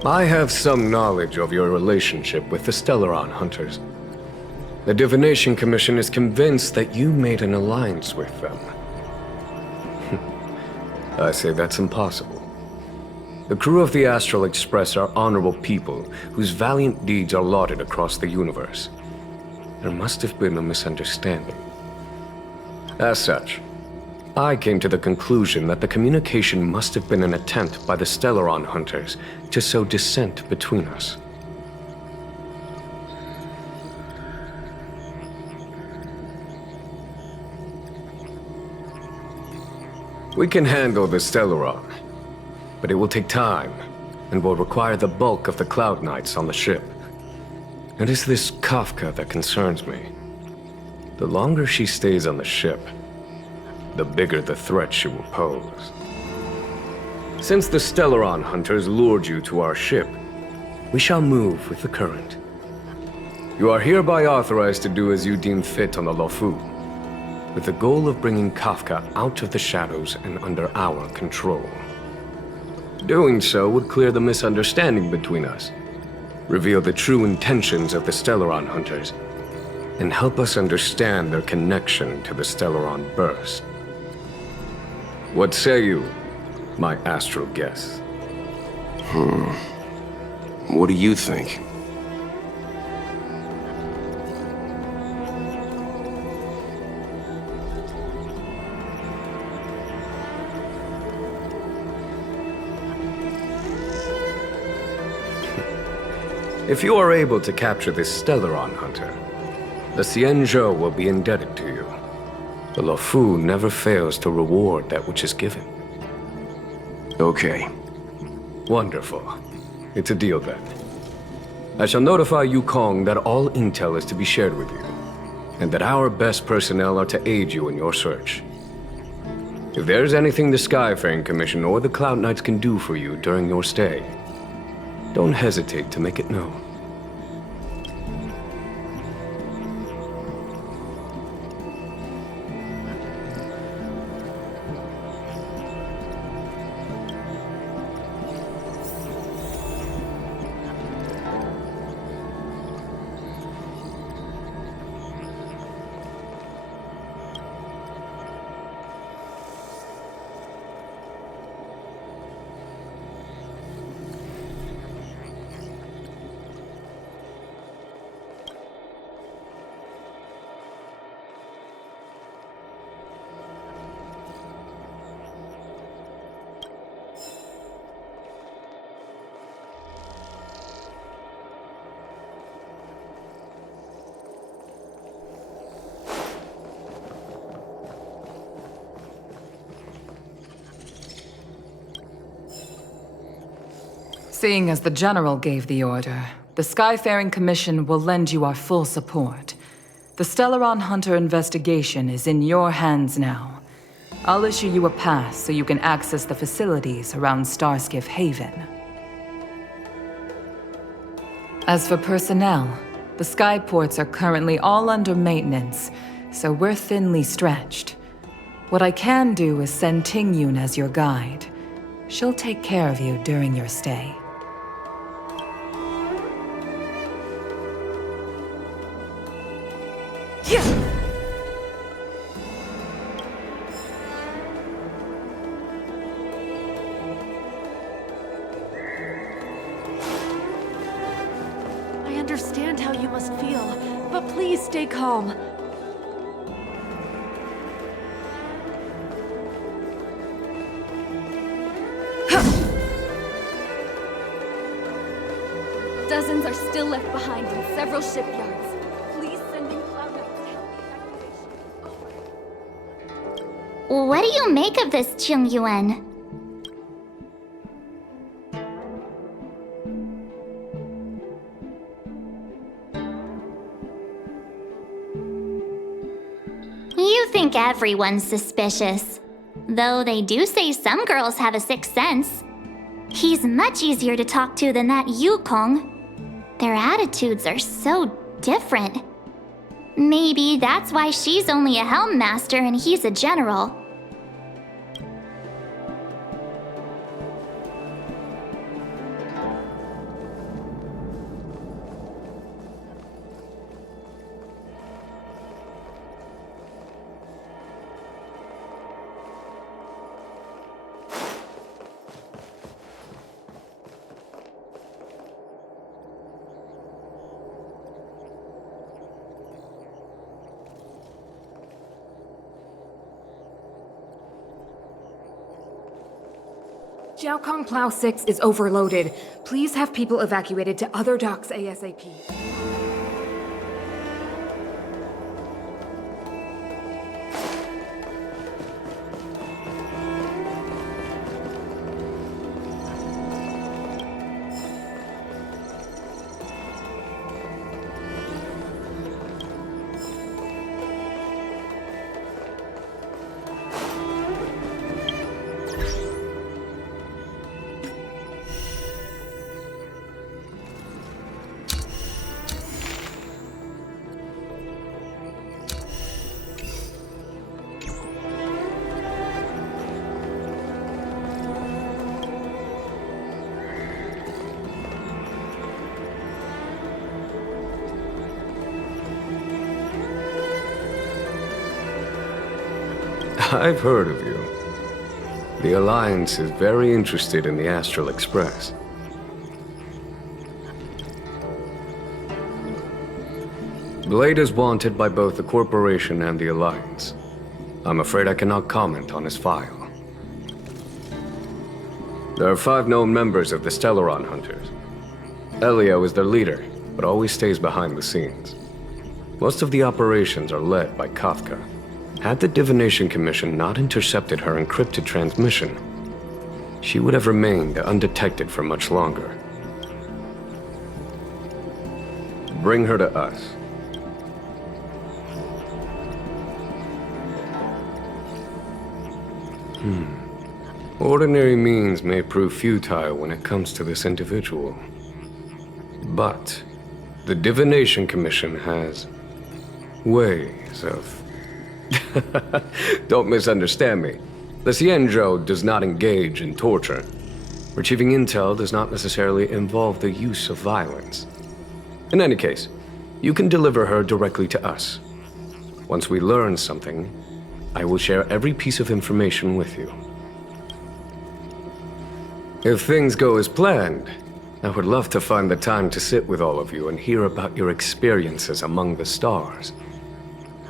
I have some knowledge of your relationship with the Stellaron Hunters. The Divination Commission is convinced that you made an alliance with them. I say that's impossible. The crew of the Astral Express are honorable people whose valiant deeds are lauded across the universe. There must have been a misunderstanding. As such, I came to the conclusion that the communication must have been an attempt by the Stellaron Hunters to sow dissent between us. We can handle the Stellaron, but it will take time and will require the bulk of the Cloud Knights on the ship. It is this Kafka that concerns me. The longer she stays on the ship, the bigger the threat she will pose. Since the Stellaron Hunters lured you to our ship, we shall move with the current. You are hereby authorized to do as you deem fit on the Luofu, with the goal of bringing Kafka out of the shadows and under our control. Doing so would clear the misunderstanding between us, reveal the true intentions of the Stellaron Hunters, and help us understand their connection to the Stellaron Burst. What say you, my astral guests? What do you think? If you are able to capture this Stellaron Hunter, the Xianzhou will be indebted to you. The Luofu never fails to reward that which is given. Okay. Wonderful. It's a deal then. I shall notify Yukong that all intel is to be shared with you, and that our best personnel are to aid you in your search. If there's anything the Skyfaring Commission or the Cloud Knights can do for you during your stay, don't hesitate to make it known. Seeing as the General gave the order, the Skyfaring Commission will lend you our full support. The Stellaron Hunter investigation is in your hands now. I'll issue you a pass so you can access the facilities around Starskiff Haven. As for personnel, the skyports are currently all under maintenance, so we're thinly stretched. What I can do is send Tingyun as your guide. She'll take care of you during your stay. I understand how you must feel, but please stay calm. are still left behind in several shipyards. Please send in Cloud Knights to help the evacuation. What do you make of this, Chung Yuan? You think everyone's suspicious. Though they do say some girls have a sixth sense. He's much easier to talk to than that Yukong. Their attitudes are so different. Maybe that's why she's only a helm master and he's a general. Jiaokong Plow 6 is overloaded. Please have people evacuated to other docks ASAP. I've heard of you. The Alliance is very interested in the Astral Express. Blade is wanted by both the Corporation and the Alliance. I'm afraid I cannot comment on his file. There are 5 known members of the Stellaron Hunters. Elio is their leader, but always stays behind the scenes. Most of the operations are led by Kafka. Had the Divination Commission not intercepted her encrypted transmission, she would have remained undetected for much longer. Bring her to us. Ordinary means may prove futile when it comes to this individual. But the Divination Commission has ways of... Don't misunderstand me. The Xianzhou does not engage in torture. Retrieving intel does not necessarily involve the use of violence. In any case, you can deliver her directly to us. Once we learn something, I will share every piece of information with you. If things go as planned, I would love to find the time to sit with all of you and hear about your experiences among the stars.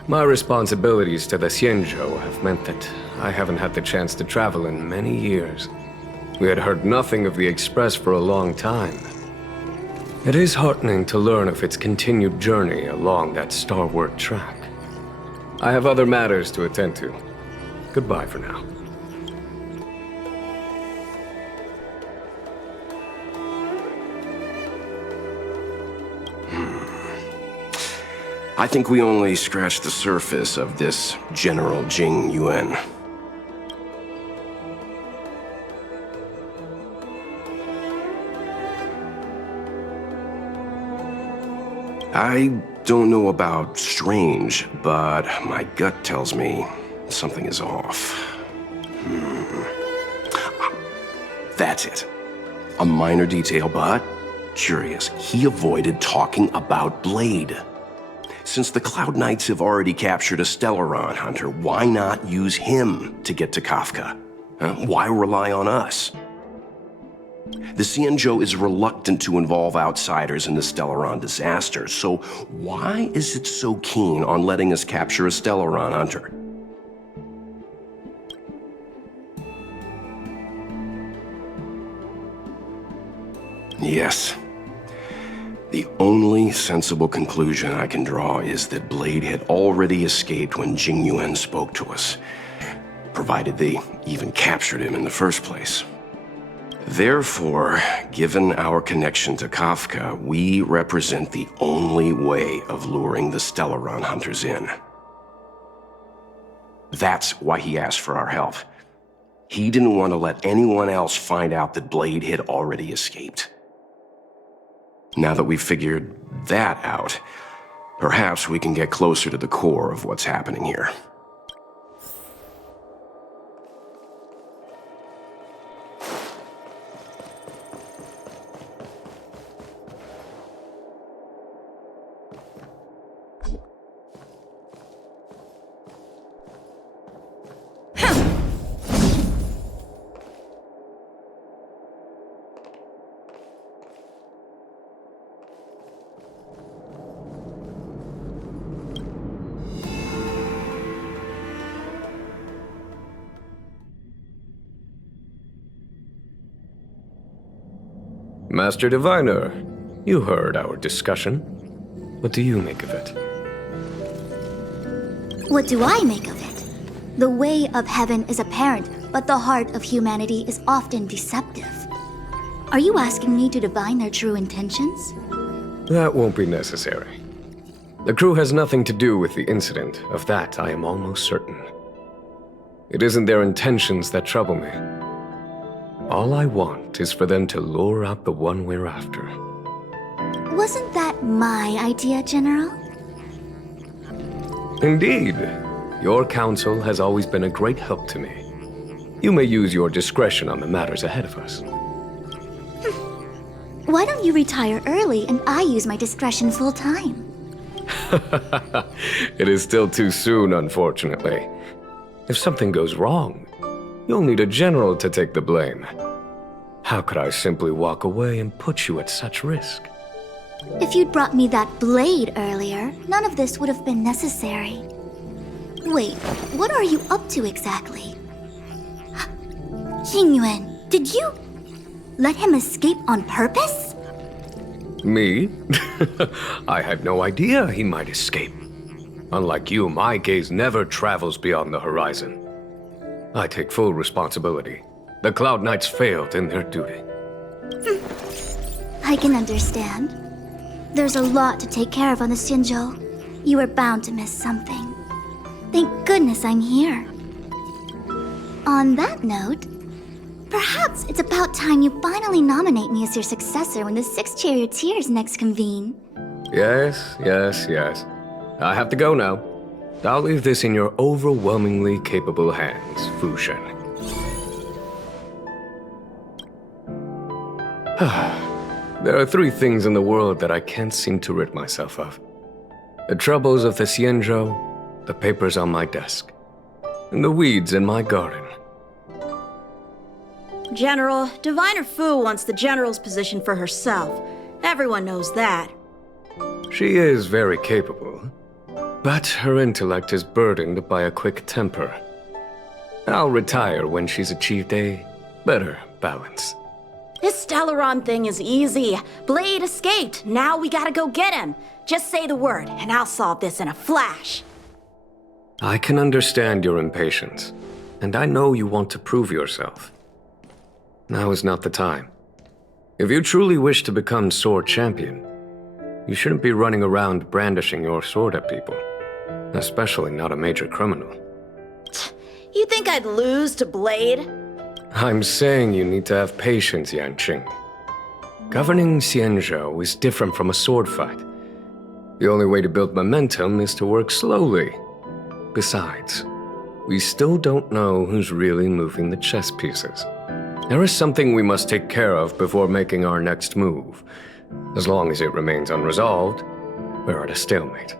My responsibilities to the Xianzhou have meant that I haven't had the chance to travel in many years. We had heard nothing of the Express for a long time. It is heartening to learn of its continued journey along that starward track. I have other matters to attend to. Goodbye for now. I think we only scratched the surface of this General Jing Yuan. I don't know about strange, but my gut tells me something is off. That's it. A minor detail, but curious. He avoided talking about Blade. Since the Cloud Knights have already captured a Stellaron Hunter, why not use him to get to Kafka? Why rely on us? The Xianzhou is reluctant to involve outsiders in the Stellaron disaster, so why is it so keen on letting us capture a Stellaron Hunter? Yes. The only sensible conclusion I can draw is that Blade had already escaped when Jingyuan spoke to us, provided they even captured him in the first place. Therefore, given our connection to Kafka, we represent the only way of luring the Stellaron hunters in. That's why he asked for our help. He didn't want to let anyone else find out that Blade had already escaped. Now that we've figured that out, perhaps we can get closer to the core of what's happening here. Master Diviner, you heard our discussion. What do you make of it? What do I make of it? The way of heaven is apparent, but the heart of humanity is often deceptive. Are you asking me to divine their true intentions? That won't be necessary. The crew has nothing to do with the incident. Of that, I am almost certain. It isn't their intentions that trouble me. All I want is for them to lure out the one we're after. Wasn't that my idea, General? Indeed. Your counsel has always been a great help to me. You may use your discretion on the matters ahead of us. Why don't you retire early and I use my discretion full time? It is still too soon, unfortunately. If something goes wrong, you'll need a general to take the blame. How could I simply walk away and put you at such risk? If you'd brought me that blade earlier, none of this would have been necessary. Wait, what are you up to exactly? Jingyuan, did you let him escape on purpose? Me? I had no idea he might escape. Unlike you, my gaze never travels beyond the horizon. I take full responsibility. The Cloud Knights failed in their duty. I can understand. There's a lot to take care of on the Xianzhou. You were bound to miss something. Thank goodness I'm here. On that note, perhaps it's about time you finally nominate me as your successor when the 6 charioteers next convene. Yes. I have to go now. I'll leave this in your overwhelmingly capable hands, Fu Shen. There are 3 things in the world that I can't seem to rid myself of. The troubles of the Xianzhou, the papers on my desk, and the weeds in my garden. General, Diviner Fu wants the General's position for herself. Everyone knows that. She is very capable, but her intellect is burdened by a quick temper. I'll retire when she's achieved a better balance. This Stellaron thing is easy. Blade escaped. Now we gotta go get him. Just say the word, and I'll solve this in a flash. I can understand your impatience, and I know you want to prove yourself. Now is not the time. If you truly wish to become Sword Champion, you shouldn't be running around brandishing your sword at people, especially not a major criminal. You think I'd lose to Blade? I'm saying you need to have patience, Yanqing. Governing Xianzhou is different from a sword fight. The only way to build momentum is to work slowly. Besides, we still don't know who's really moving the chess pieces. There is something we must take care of before making our next move. As long as it remains unresolved, we're at a stalemate.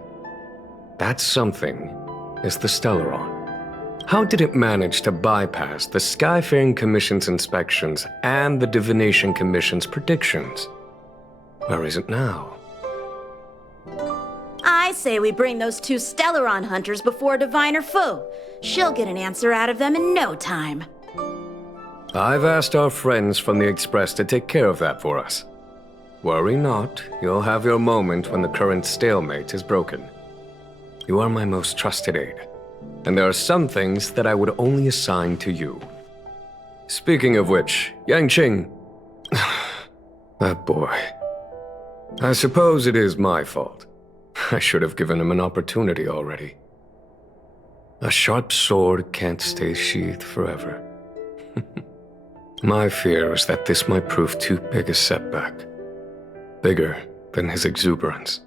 That something is the Stellaron. How did it manage to bypass the Skyfaring Commission's inspections and the Divination Commission's predictions? Where is it now? I say we bring those 2 Stellaron hunters before Diviner Fu. She'll get an answer out of them in no time. I've asked our friends from the Express to take care of that for us. Worry not, you'll have your moment when the current stalemate is broken. You are my most trusted aide, and there are some things that I would only assign to you. Speaking of which, Yangqing... that boy. I suppose it is my fault. I should have given him an opportunity already. A sharp sword can't stay sheathed forever. My fear is that this might prove too big a setback. Bigger than his exuberance.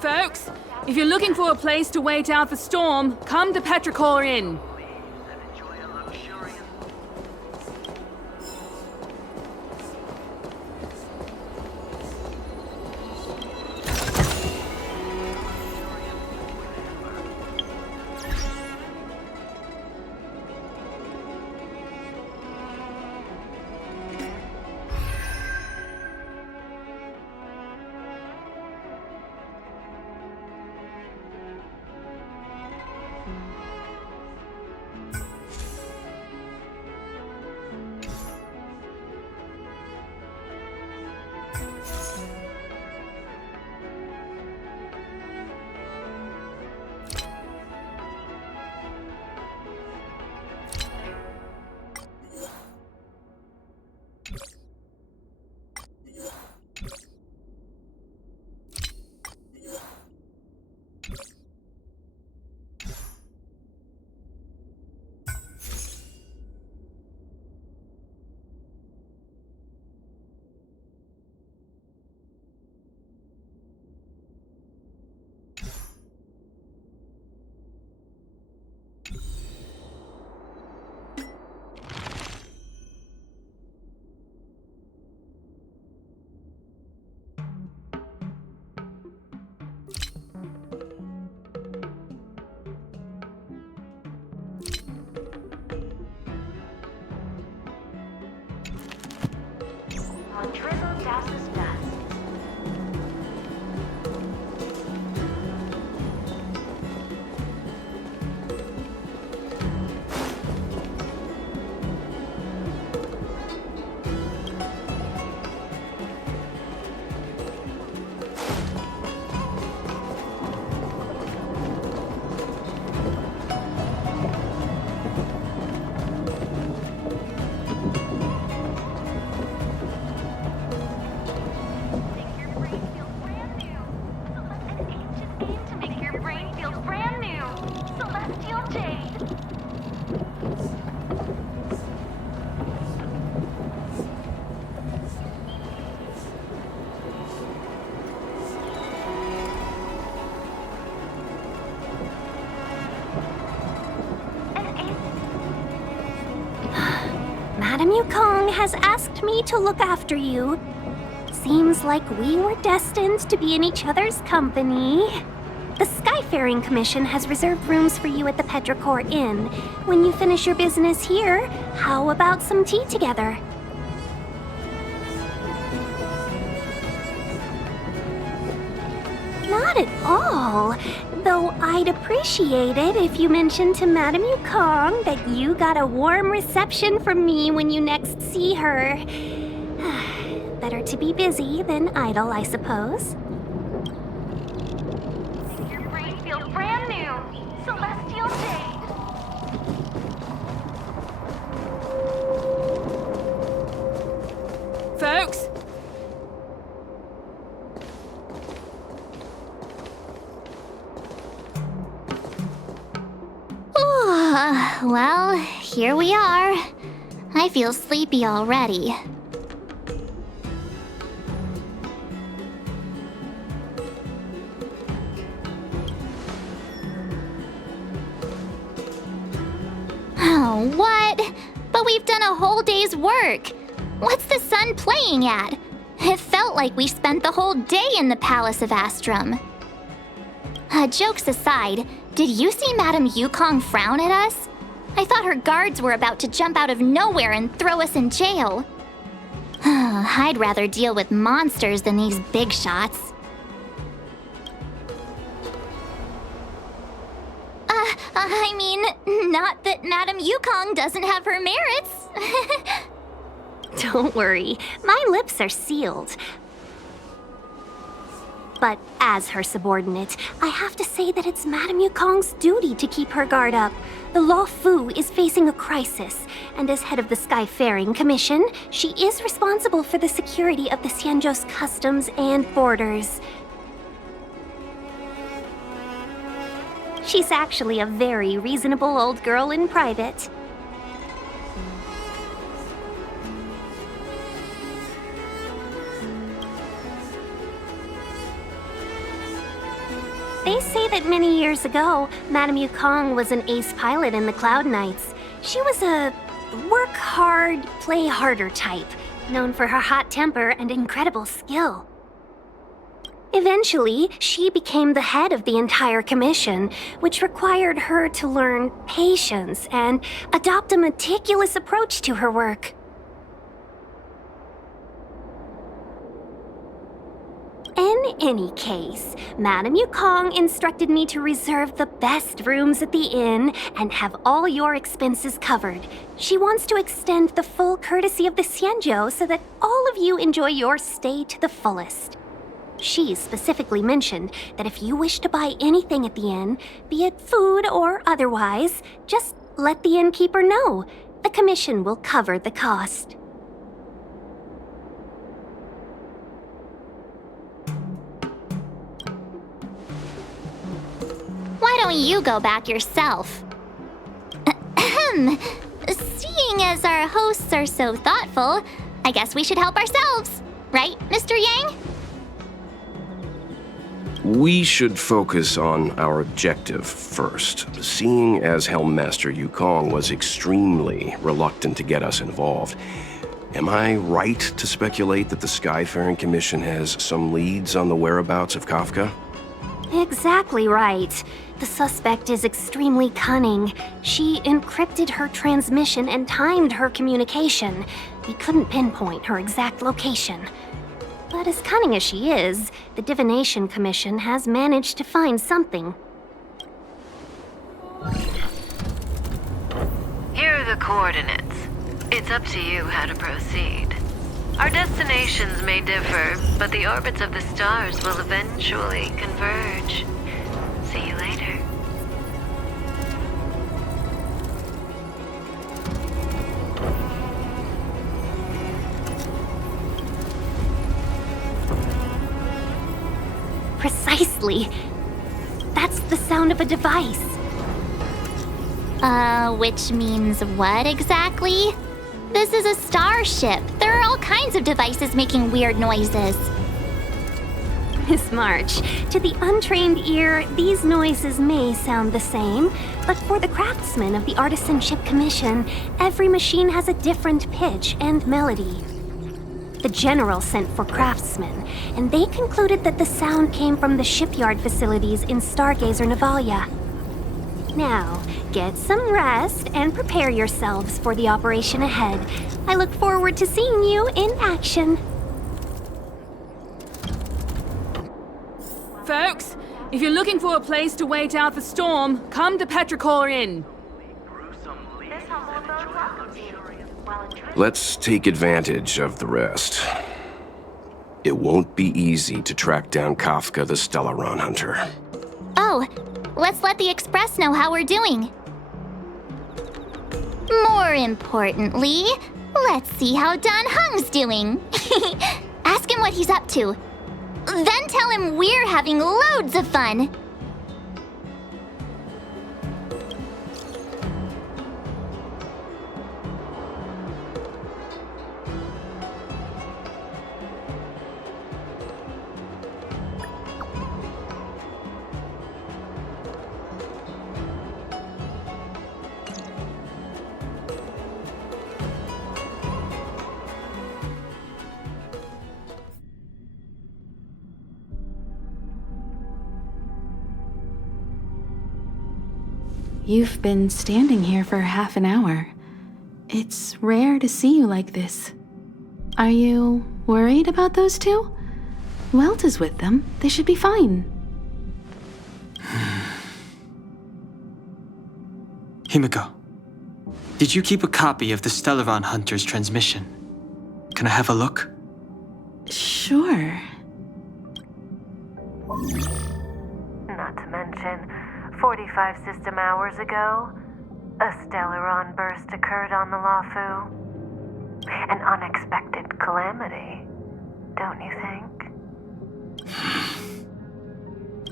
Folks, if you're looking for a place to wait out the storm, come to Petrichor Inn. Madame Yukong has asked me to look after you. Seems like we were destined to be in each other's company. The Skyfaring Commission has reserved rooms for you at the Petrichor Inn. When you finish your business here, how about some tea together? Not at all. Though I'd appreciate it if you mentioned to Madame Yukong that you got a warm reception from me when you next see her. Better to be busy than idle, I suppose. Your brain feels brand new. Celestial Jade. folks. Well, here we are. I feel sleepy already. Oh, what? But we've done a whole day's work. What's the sun playing at? It felt like we spent the whole day in the Palace of Astrum. Jokes aside, did you see Madame Yukong frown at us? I thought her guards were about to jump out of nowhere and throw us in jail. I'd rather deal with monsters than these big shots. I mean, not that Madame Yukong doesn't have her merits. Don't worry, my lips are sealed. But as her subordinate, I have to say that it's Madame Yukong's duty to keep her guard up. The Luofu is facing a crisis, and as head of the Skyfaring Commission, she is responsible for the security of the Xianzhou's customs and borders. She's actually a very reasonable old girl in private. They say that many years ago, Madame Yukong was an ace pilot in the Cloud Knights. She was a work hard, play harder type, known for her hot temper and incredible skill. Eventually, she became the head of the entire commission, which required her to learn patience and adopt a meticulous approach to her work. In any case, Madame Yukong instructed me to reserve the best rooms at the inn and have all your expenses covered. She wants to extend the full courtesy of the Xianzhou so that all of you enjoy your stay to the fullest. She specifically mentioned that if you wish to buy anything at the inn, be it food or otherwise, just let the innkeeper know. The commission will cover the cost. Why don't you go back yourself? Seeing as our hosts are so thoughtful, I guess we should help ourselves. Right, Mr. Yang? We should focus on our objective first. Seeing as Helmmaster Yukong was extremely reluctant to get us involved, am I right to speculate that the Skyfaring Commission has some leads on the whereabouts of Kafka? Exactly right. The suspect is extremely cunning. She encrypted her transmission and timed her communication. We couldn't pinpoint her exact location. But as cunning as she is, the Divination Commission has managed to find something. Here are the coordinates. It's up to you how to proceed. Our destinations may differ, but the orbits of the stars will eventually converge. See you later. Precisely. That's the sound of a device. Which means what exactly? This is a starship. There are all kinds of devices making weird noises. Miss March, to the untrained ear, these noises may sound the same, but for the craftsmen of the Artisanship Commission, every machine has a different pitch and melody. The General sent for craftsmen, and they concluded that the sound came from the shipyard facilities in Stargazer Navalia. Now, get some rest and prepare yourselves for the operation ahead. I look forward to seeing you in action. Folks, if you're looking for a place to wait out the storm, come to Petricor Inn. Let's take advantage of the rest. It won't be easy to track down Kafka the Stellaron Hunter. Oh, let's let the Express know how we're doing. More importantly, let's see how Dan Heng's doing. Ask him what he's up to. Then tell him we're having loads of fun. You've been standing here for half an hour. It's rare to see you like this. Are you worried about those two? Welt is with them. They should be fine. Himiko, did you keep a copy of the Stellaron Hunter's transmission? Can I have a look? Sure. Not to mention, 45 system hours ago, a Stellaron burst occurred on the Luofu. An unexpected calamity, don't you think?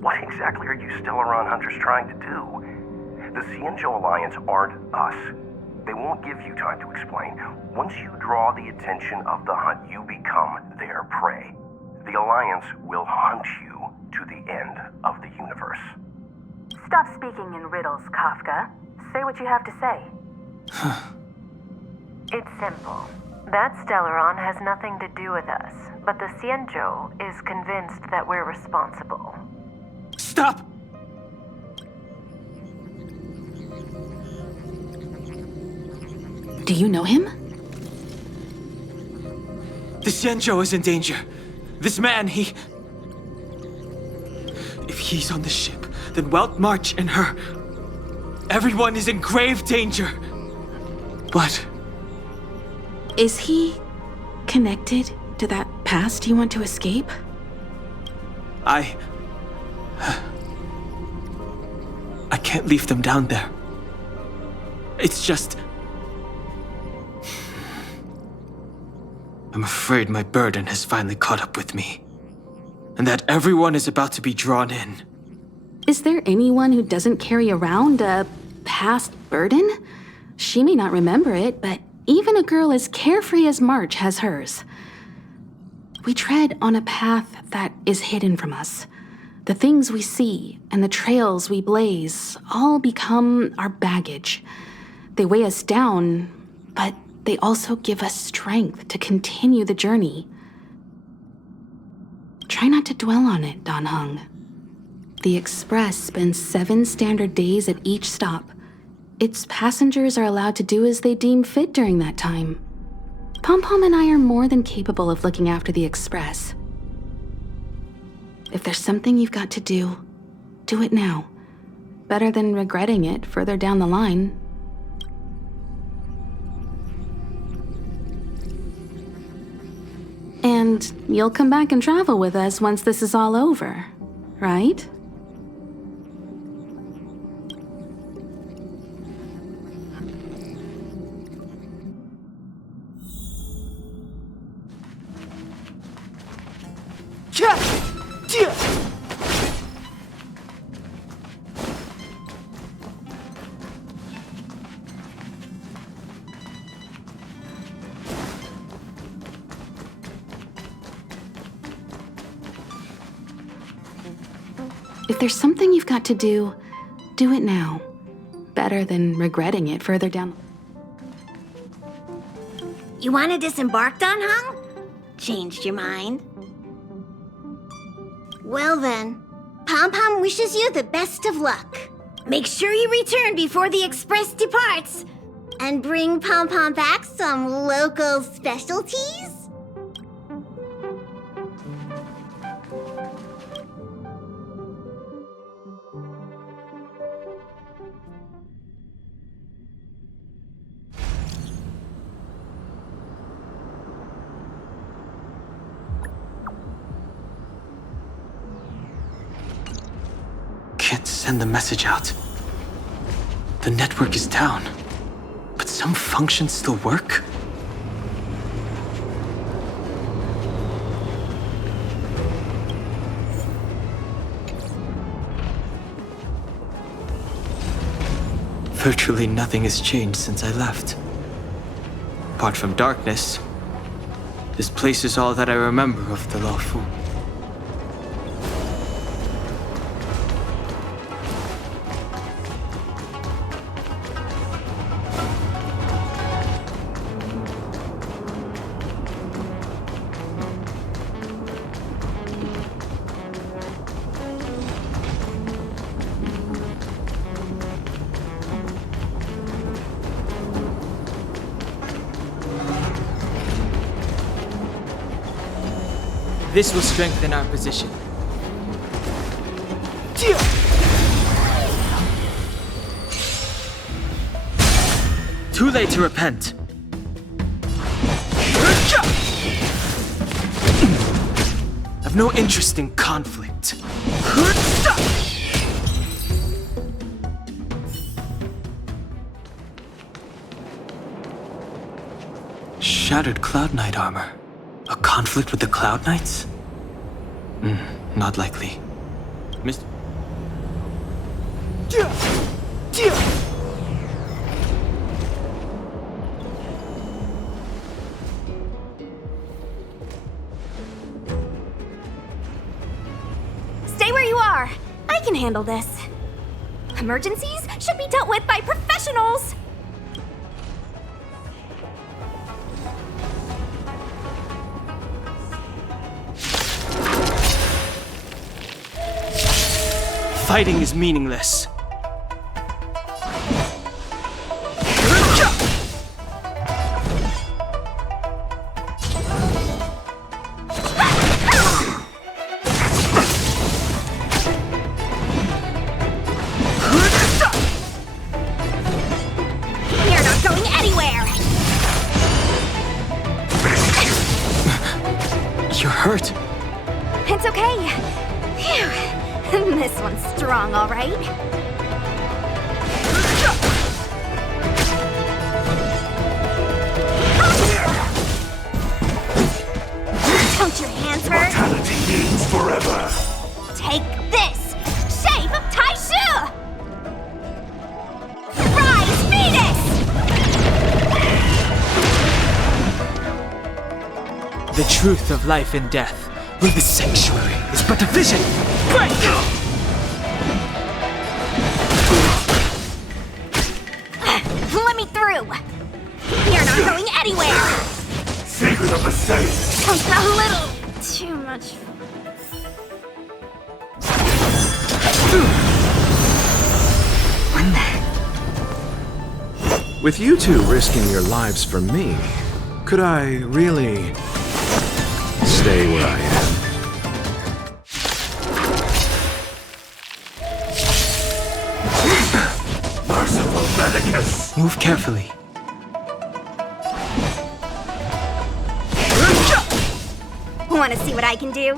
What exactly are you Stellaron Hunters trying to do? The Xianzhou Alliance aren't us. They won't give you time to explain. Once you draw the attention of the hunt, you become their prey. The Alliance will hunt you to the end of the universe. Stop speaking in riddles, Kafka. Say what you have to say. It's simple. That Stellaron has nothing to do with us, but the Xianzhou is convinced that we're responsible. Stop! Do you know him? The Xianzhou is in danger. This man, If he's on the ship, then Welt, March, and her... Everyone is in grave danger. But... Is he connected to that past you want to escape? I can't leave them down there. It's just... I'm afraid my burden has finally caught up with me. And that everyone is about to be drawn in. Is there anyone who doesn't carry around a past burden? She may not remember it, but even a girl as carefree as March has hers. We tread on a path that is hidden from us. The things we see and the trails we blaze all become our baggage. They weigh us down, but they also give us strength to continue the journey. Try not to dwell on it, Dan Heng. The Express spends 7 standard days at each stop. Its passengers are allowed to do as they deem fit during that time. Pom-Pom and I are more than capable of looking after the Express. If there's something you've got to do it now. Better than regretting it further down the line. And you'll come back and travel with us once this is all over, right? If there's something you've got to do it now. Better than regretting it further down. You want to disembark, Dan Heng? Changed your mind? Well then, Pom-Pom wishes you the best of luck. Make sure you return before the Express departs. And bring Pom-Pom back some local specialties? Can't send the message out. The network is down, but some functions still work? Virtually nothing has changed since I left. Apart from darkness, this place is all that I remember of the Luofu. This will strengthen our position. Too late to repent. I've no interest in conflict. Shattered Cloud Knight armor. A conflict with the Cloud Knights? Not likely. Mr. Stay where you are. I can handle this. Emergencies should be dealt with by professionals. Fighting is meaningless. You're not going anywhere. You're hurt. It's okay. Phew. This one's strong, all right. Don't your hands hurt? Mortality means forever. Take this! Shape of Taishu! Rise, Venus! The truth of life and death. Where the sanctuary is but a vision. Break! Let me through! You're not going anywhere! Secret of the saints. A little too much. With you two risking your lives for me, could I really stay where I am? Merciful Medicus. Move carefully. Want to see what I can do?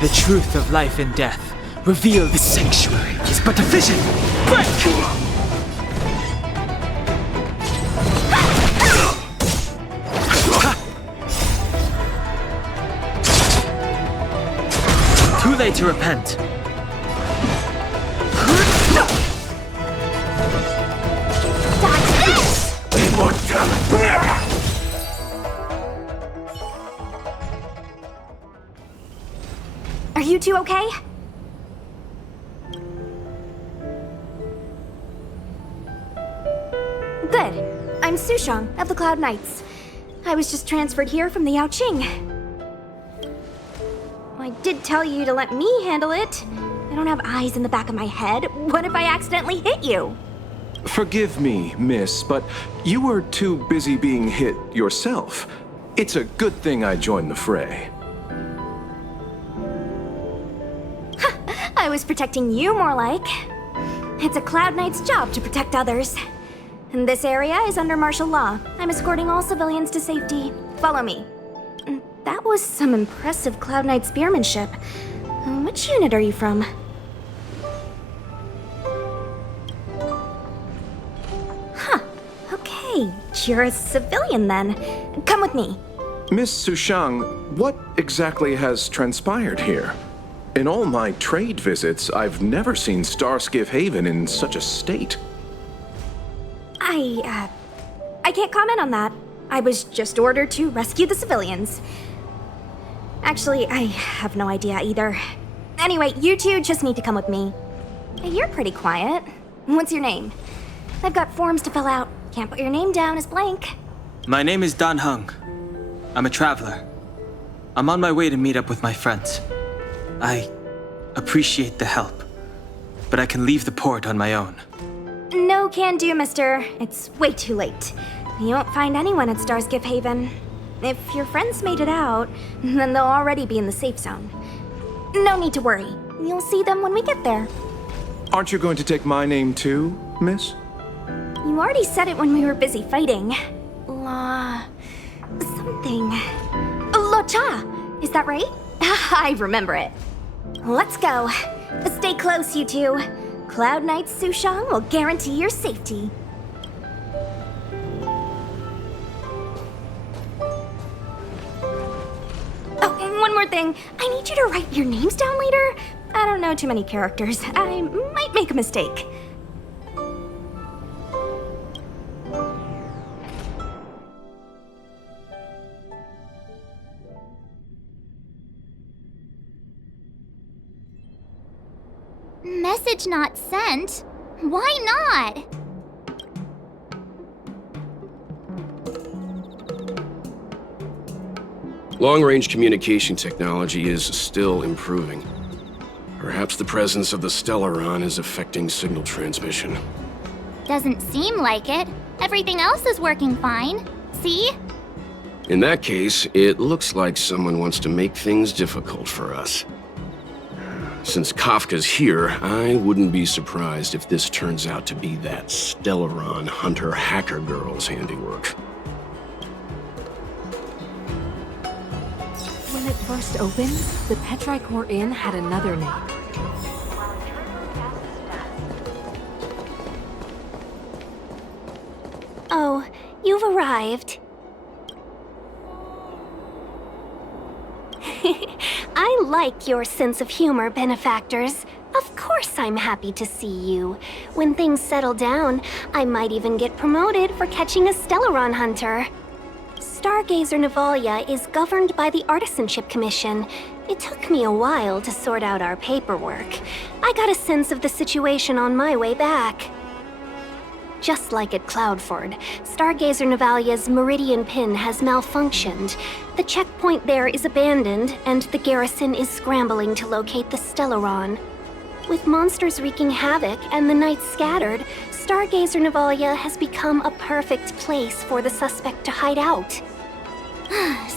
The truth of life and death. Reveal the sanctuary is but a vision. Break! Too late to repent. Are you two okay? Good. I'm Sushang of the Cloud Knights. I was just transferred here from the Yaoqing. I did tell you to let me handle it. I don't have eyes in the back of my head. What if I accidentally hit you? Forgive me, miss, but you were too busy being hit yourself. It's a good thing I joined the fray. I was protecting you more like. It's a Cloud Knight's job to protect others. And this area is under martial law. I'm escorting all civilians to safety. Follow me. That was some impressive Cloud Knight spearmanship. Which unit are you from? Huh. Okay, you're a civilian then. Come with me. Miss Sushang, what exactly has transpired here? In all my trade visits, I've never seen Starskiff Haven in such a state. I can't comment on that. I was just ordered to rescue the civilians. Actually, I have no idea either. Anyway, you two just need to come with me. You're pretty quiet. What's your name? I've got forms to fill out. Can't put your name down as blank. My name is Dan Hung. I'm a traveler. I'm on my way to meet up with my friends. I appreciate the help, but I can leave the port on my own. No can do, mister. It's way too late. You won't find anyone at Starskiff Haven. If your friends made it out, then they'll already be in the safe zone. No need to worry. You'll see them when we get there. Aren't you going to take my name too, miss? You already said it when we were busy fighting. Something. Lo-cha! Is that right? I remember it. Let's go. Stay close, you two. Cloud Knight's Sushang will guarantee your safety. Oh, one more thing. I need you to write your names down later. I don't know too many characters. I might make a mistake. Message not sent? Why not? Long-range communication technology is still improving. Perhaps the presence of the Stellaron is affecting signal transmission. Doesn't seem like it. Everything else is working fine. See? In that case, it looks like someone wants to make things difficult for us. Since Kafka's here, I wouldn't be surprised if this turns out to be that Stellaron hunter hacker girl's handiwork. When it first opened, the Petricor Inn had another name. Oh, you've arrived. I like your sense of humor, benefactors. Of course I'm happy to see you. When things settle down, I might even get promoted for catching a Stellaron hunter. Stargazer Navalia is governed by the Artisanship Commission. It took me a while to sort out our paperwork. I got a sense of the situation on my way back. Just like at Cloudford, Stargazer Navalia's Meridian Pin has malfunctioned. The checkpoint there is abandoned, and the garrison is scrambling to locate the Stellaron. With monsters wreaking havoc and the night scattered, Stargazer Navalia has become a perfect place for the suspect to hide out.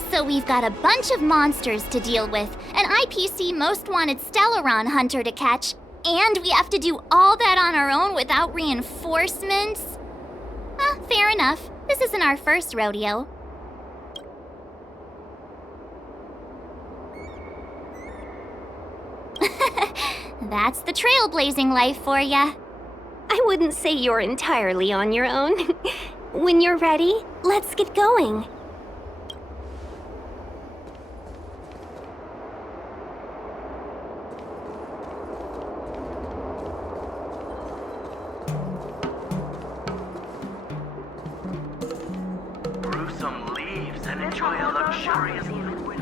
So we've got a bunch of monsters to deal with, an IPC Most Wanted Stellaron hunter to catch, and we have to do all that on our own without reinforcements? Fair enough. This isn't our first rodeo. That's the trailblazing life for ya. I wouldn't say you're entirely on your own. When you're ready, let's get going. Brew some leaves and enjoy a luxurious liquid.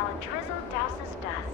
while a drizzle douses dust.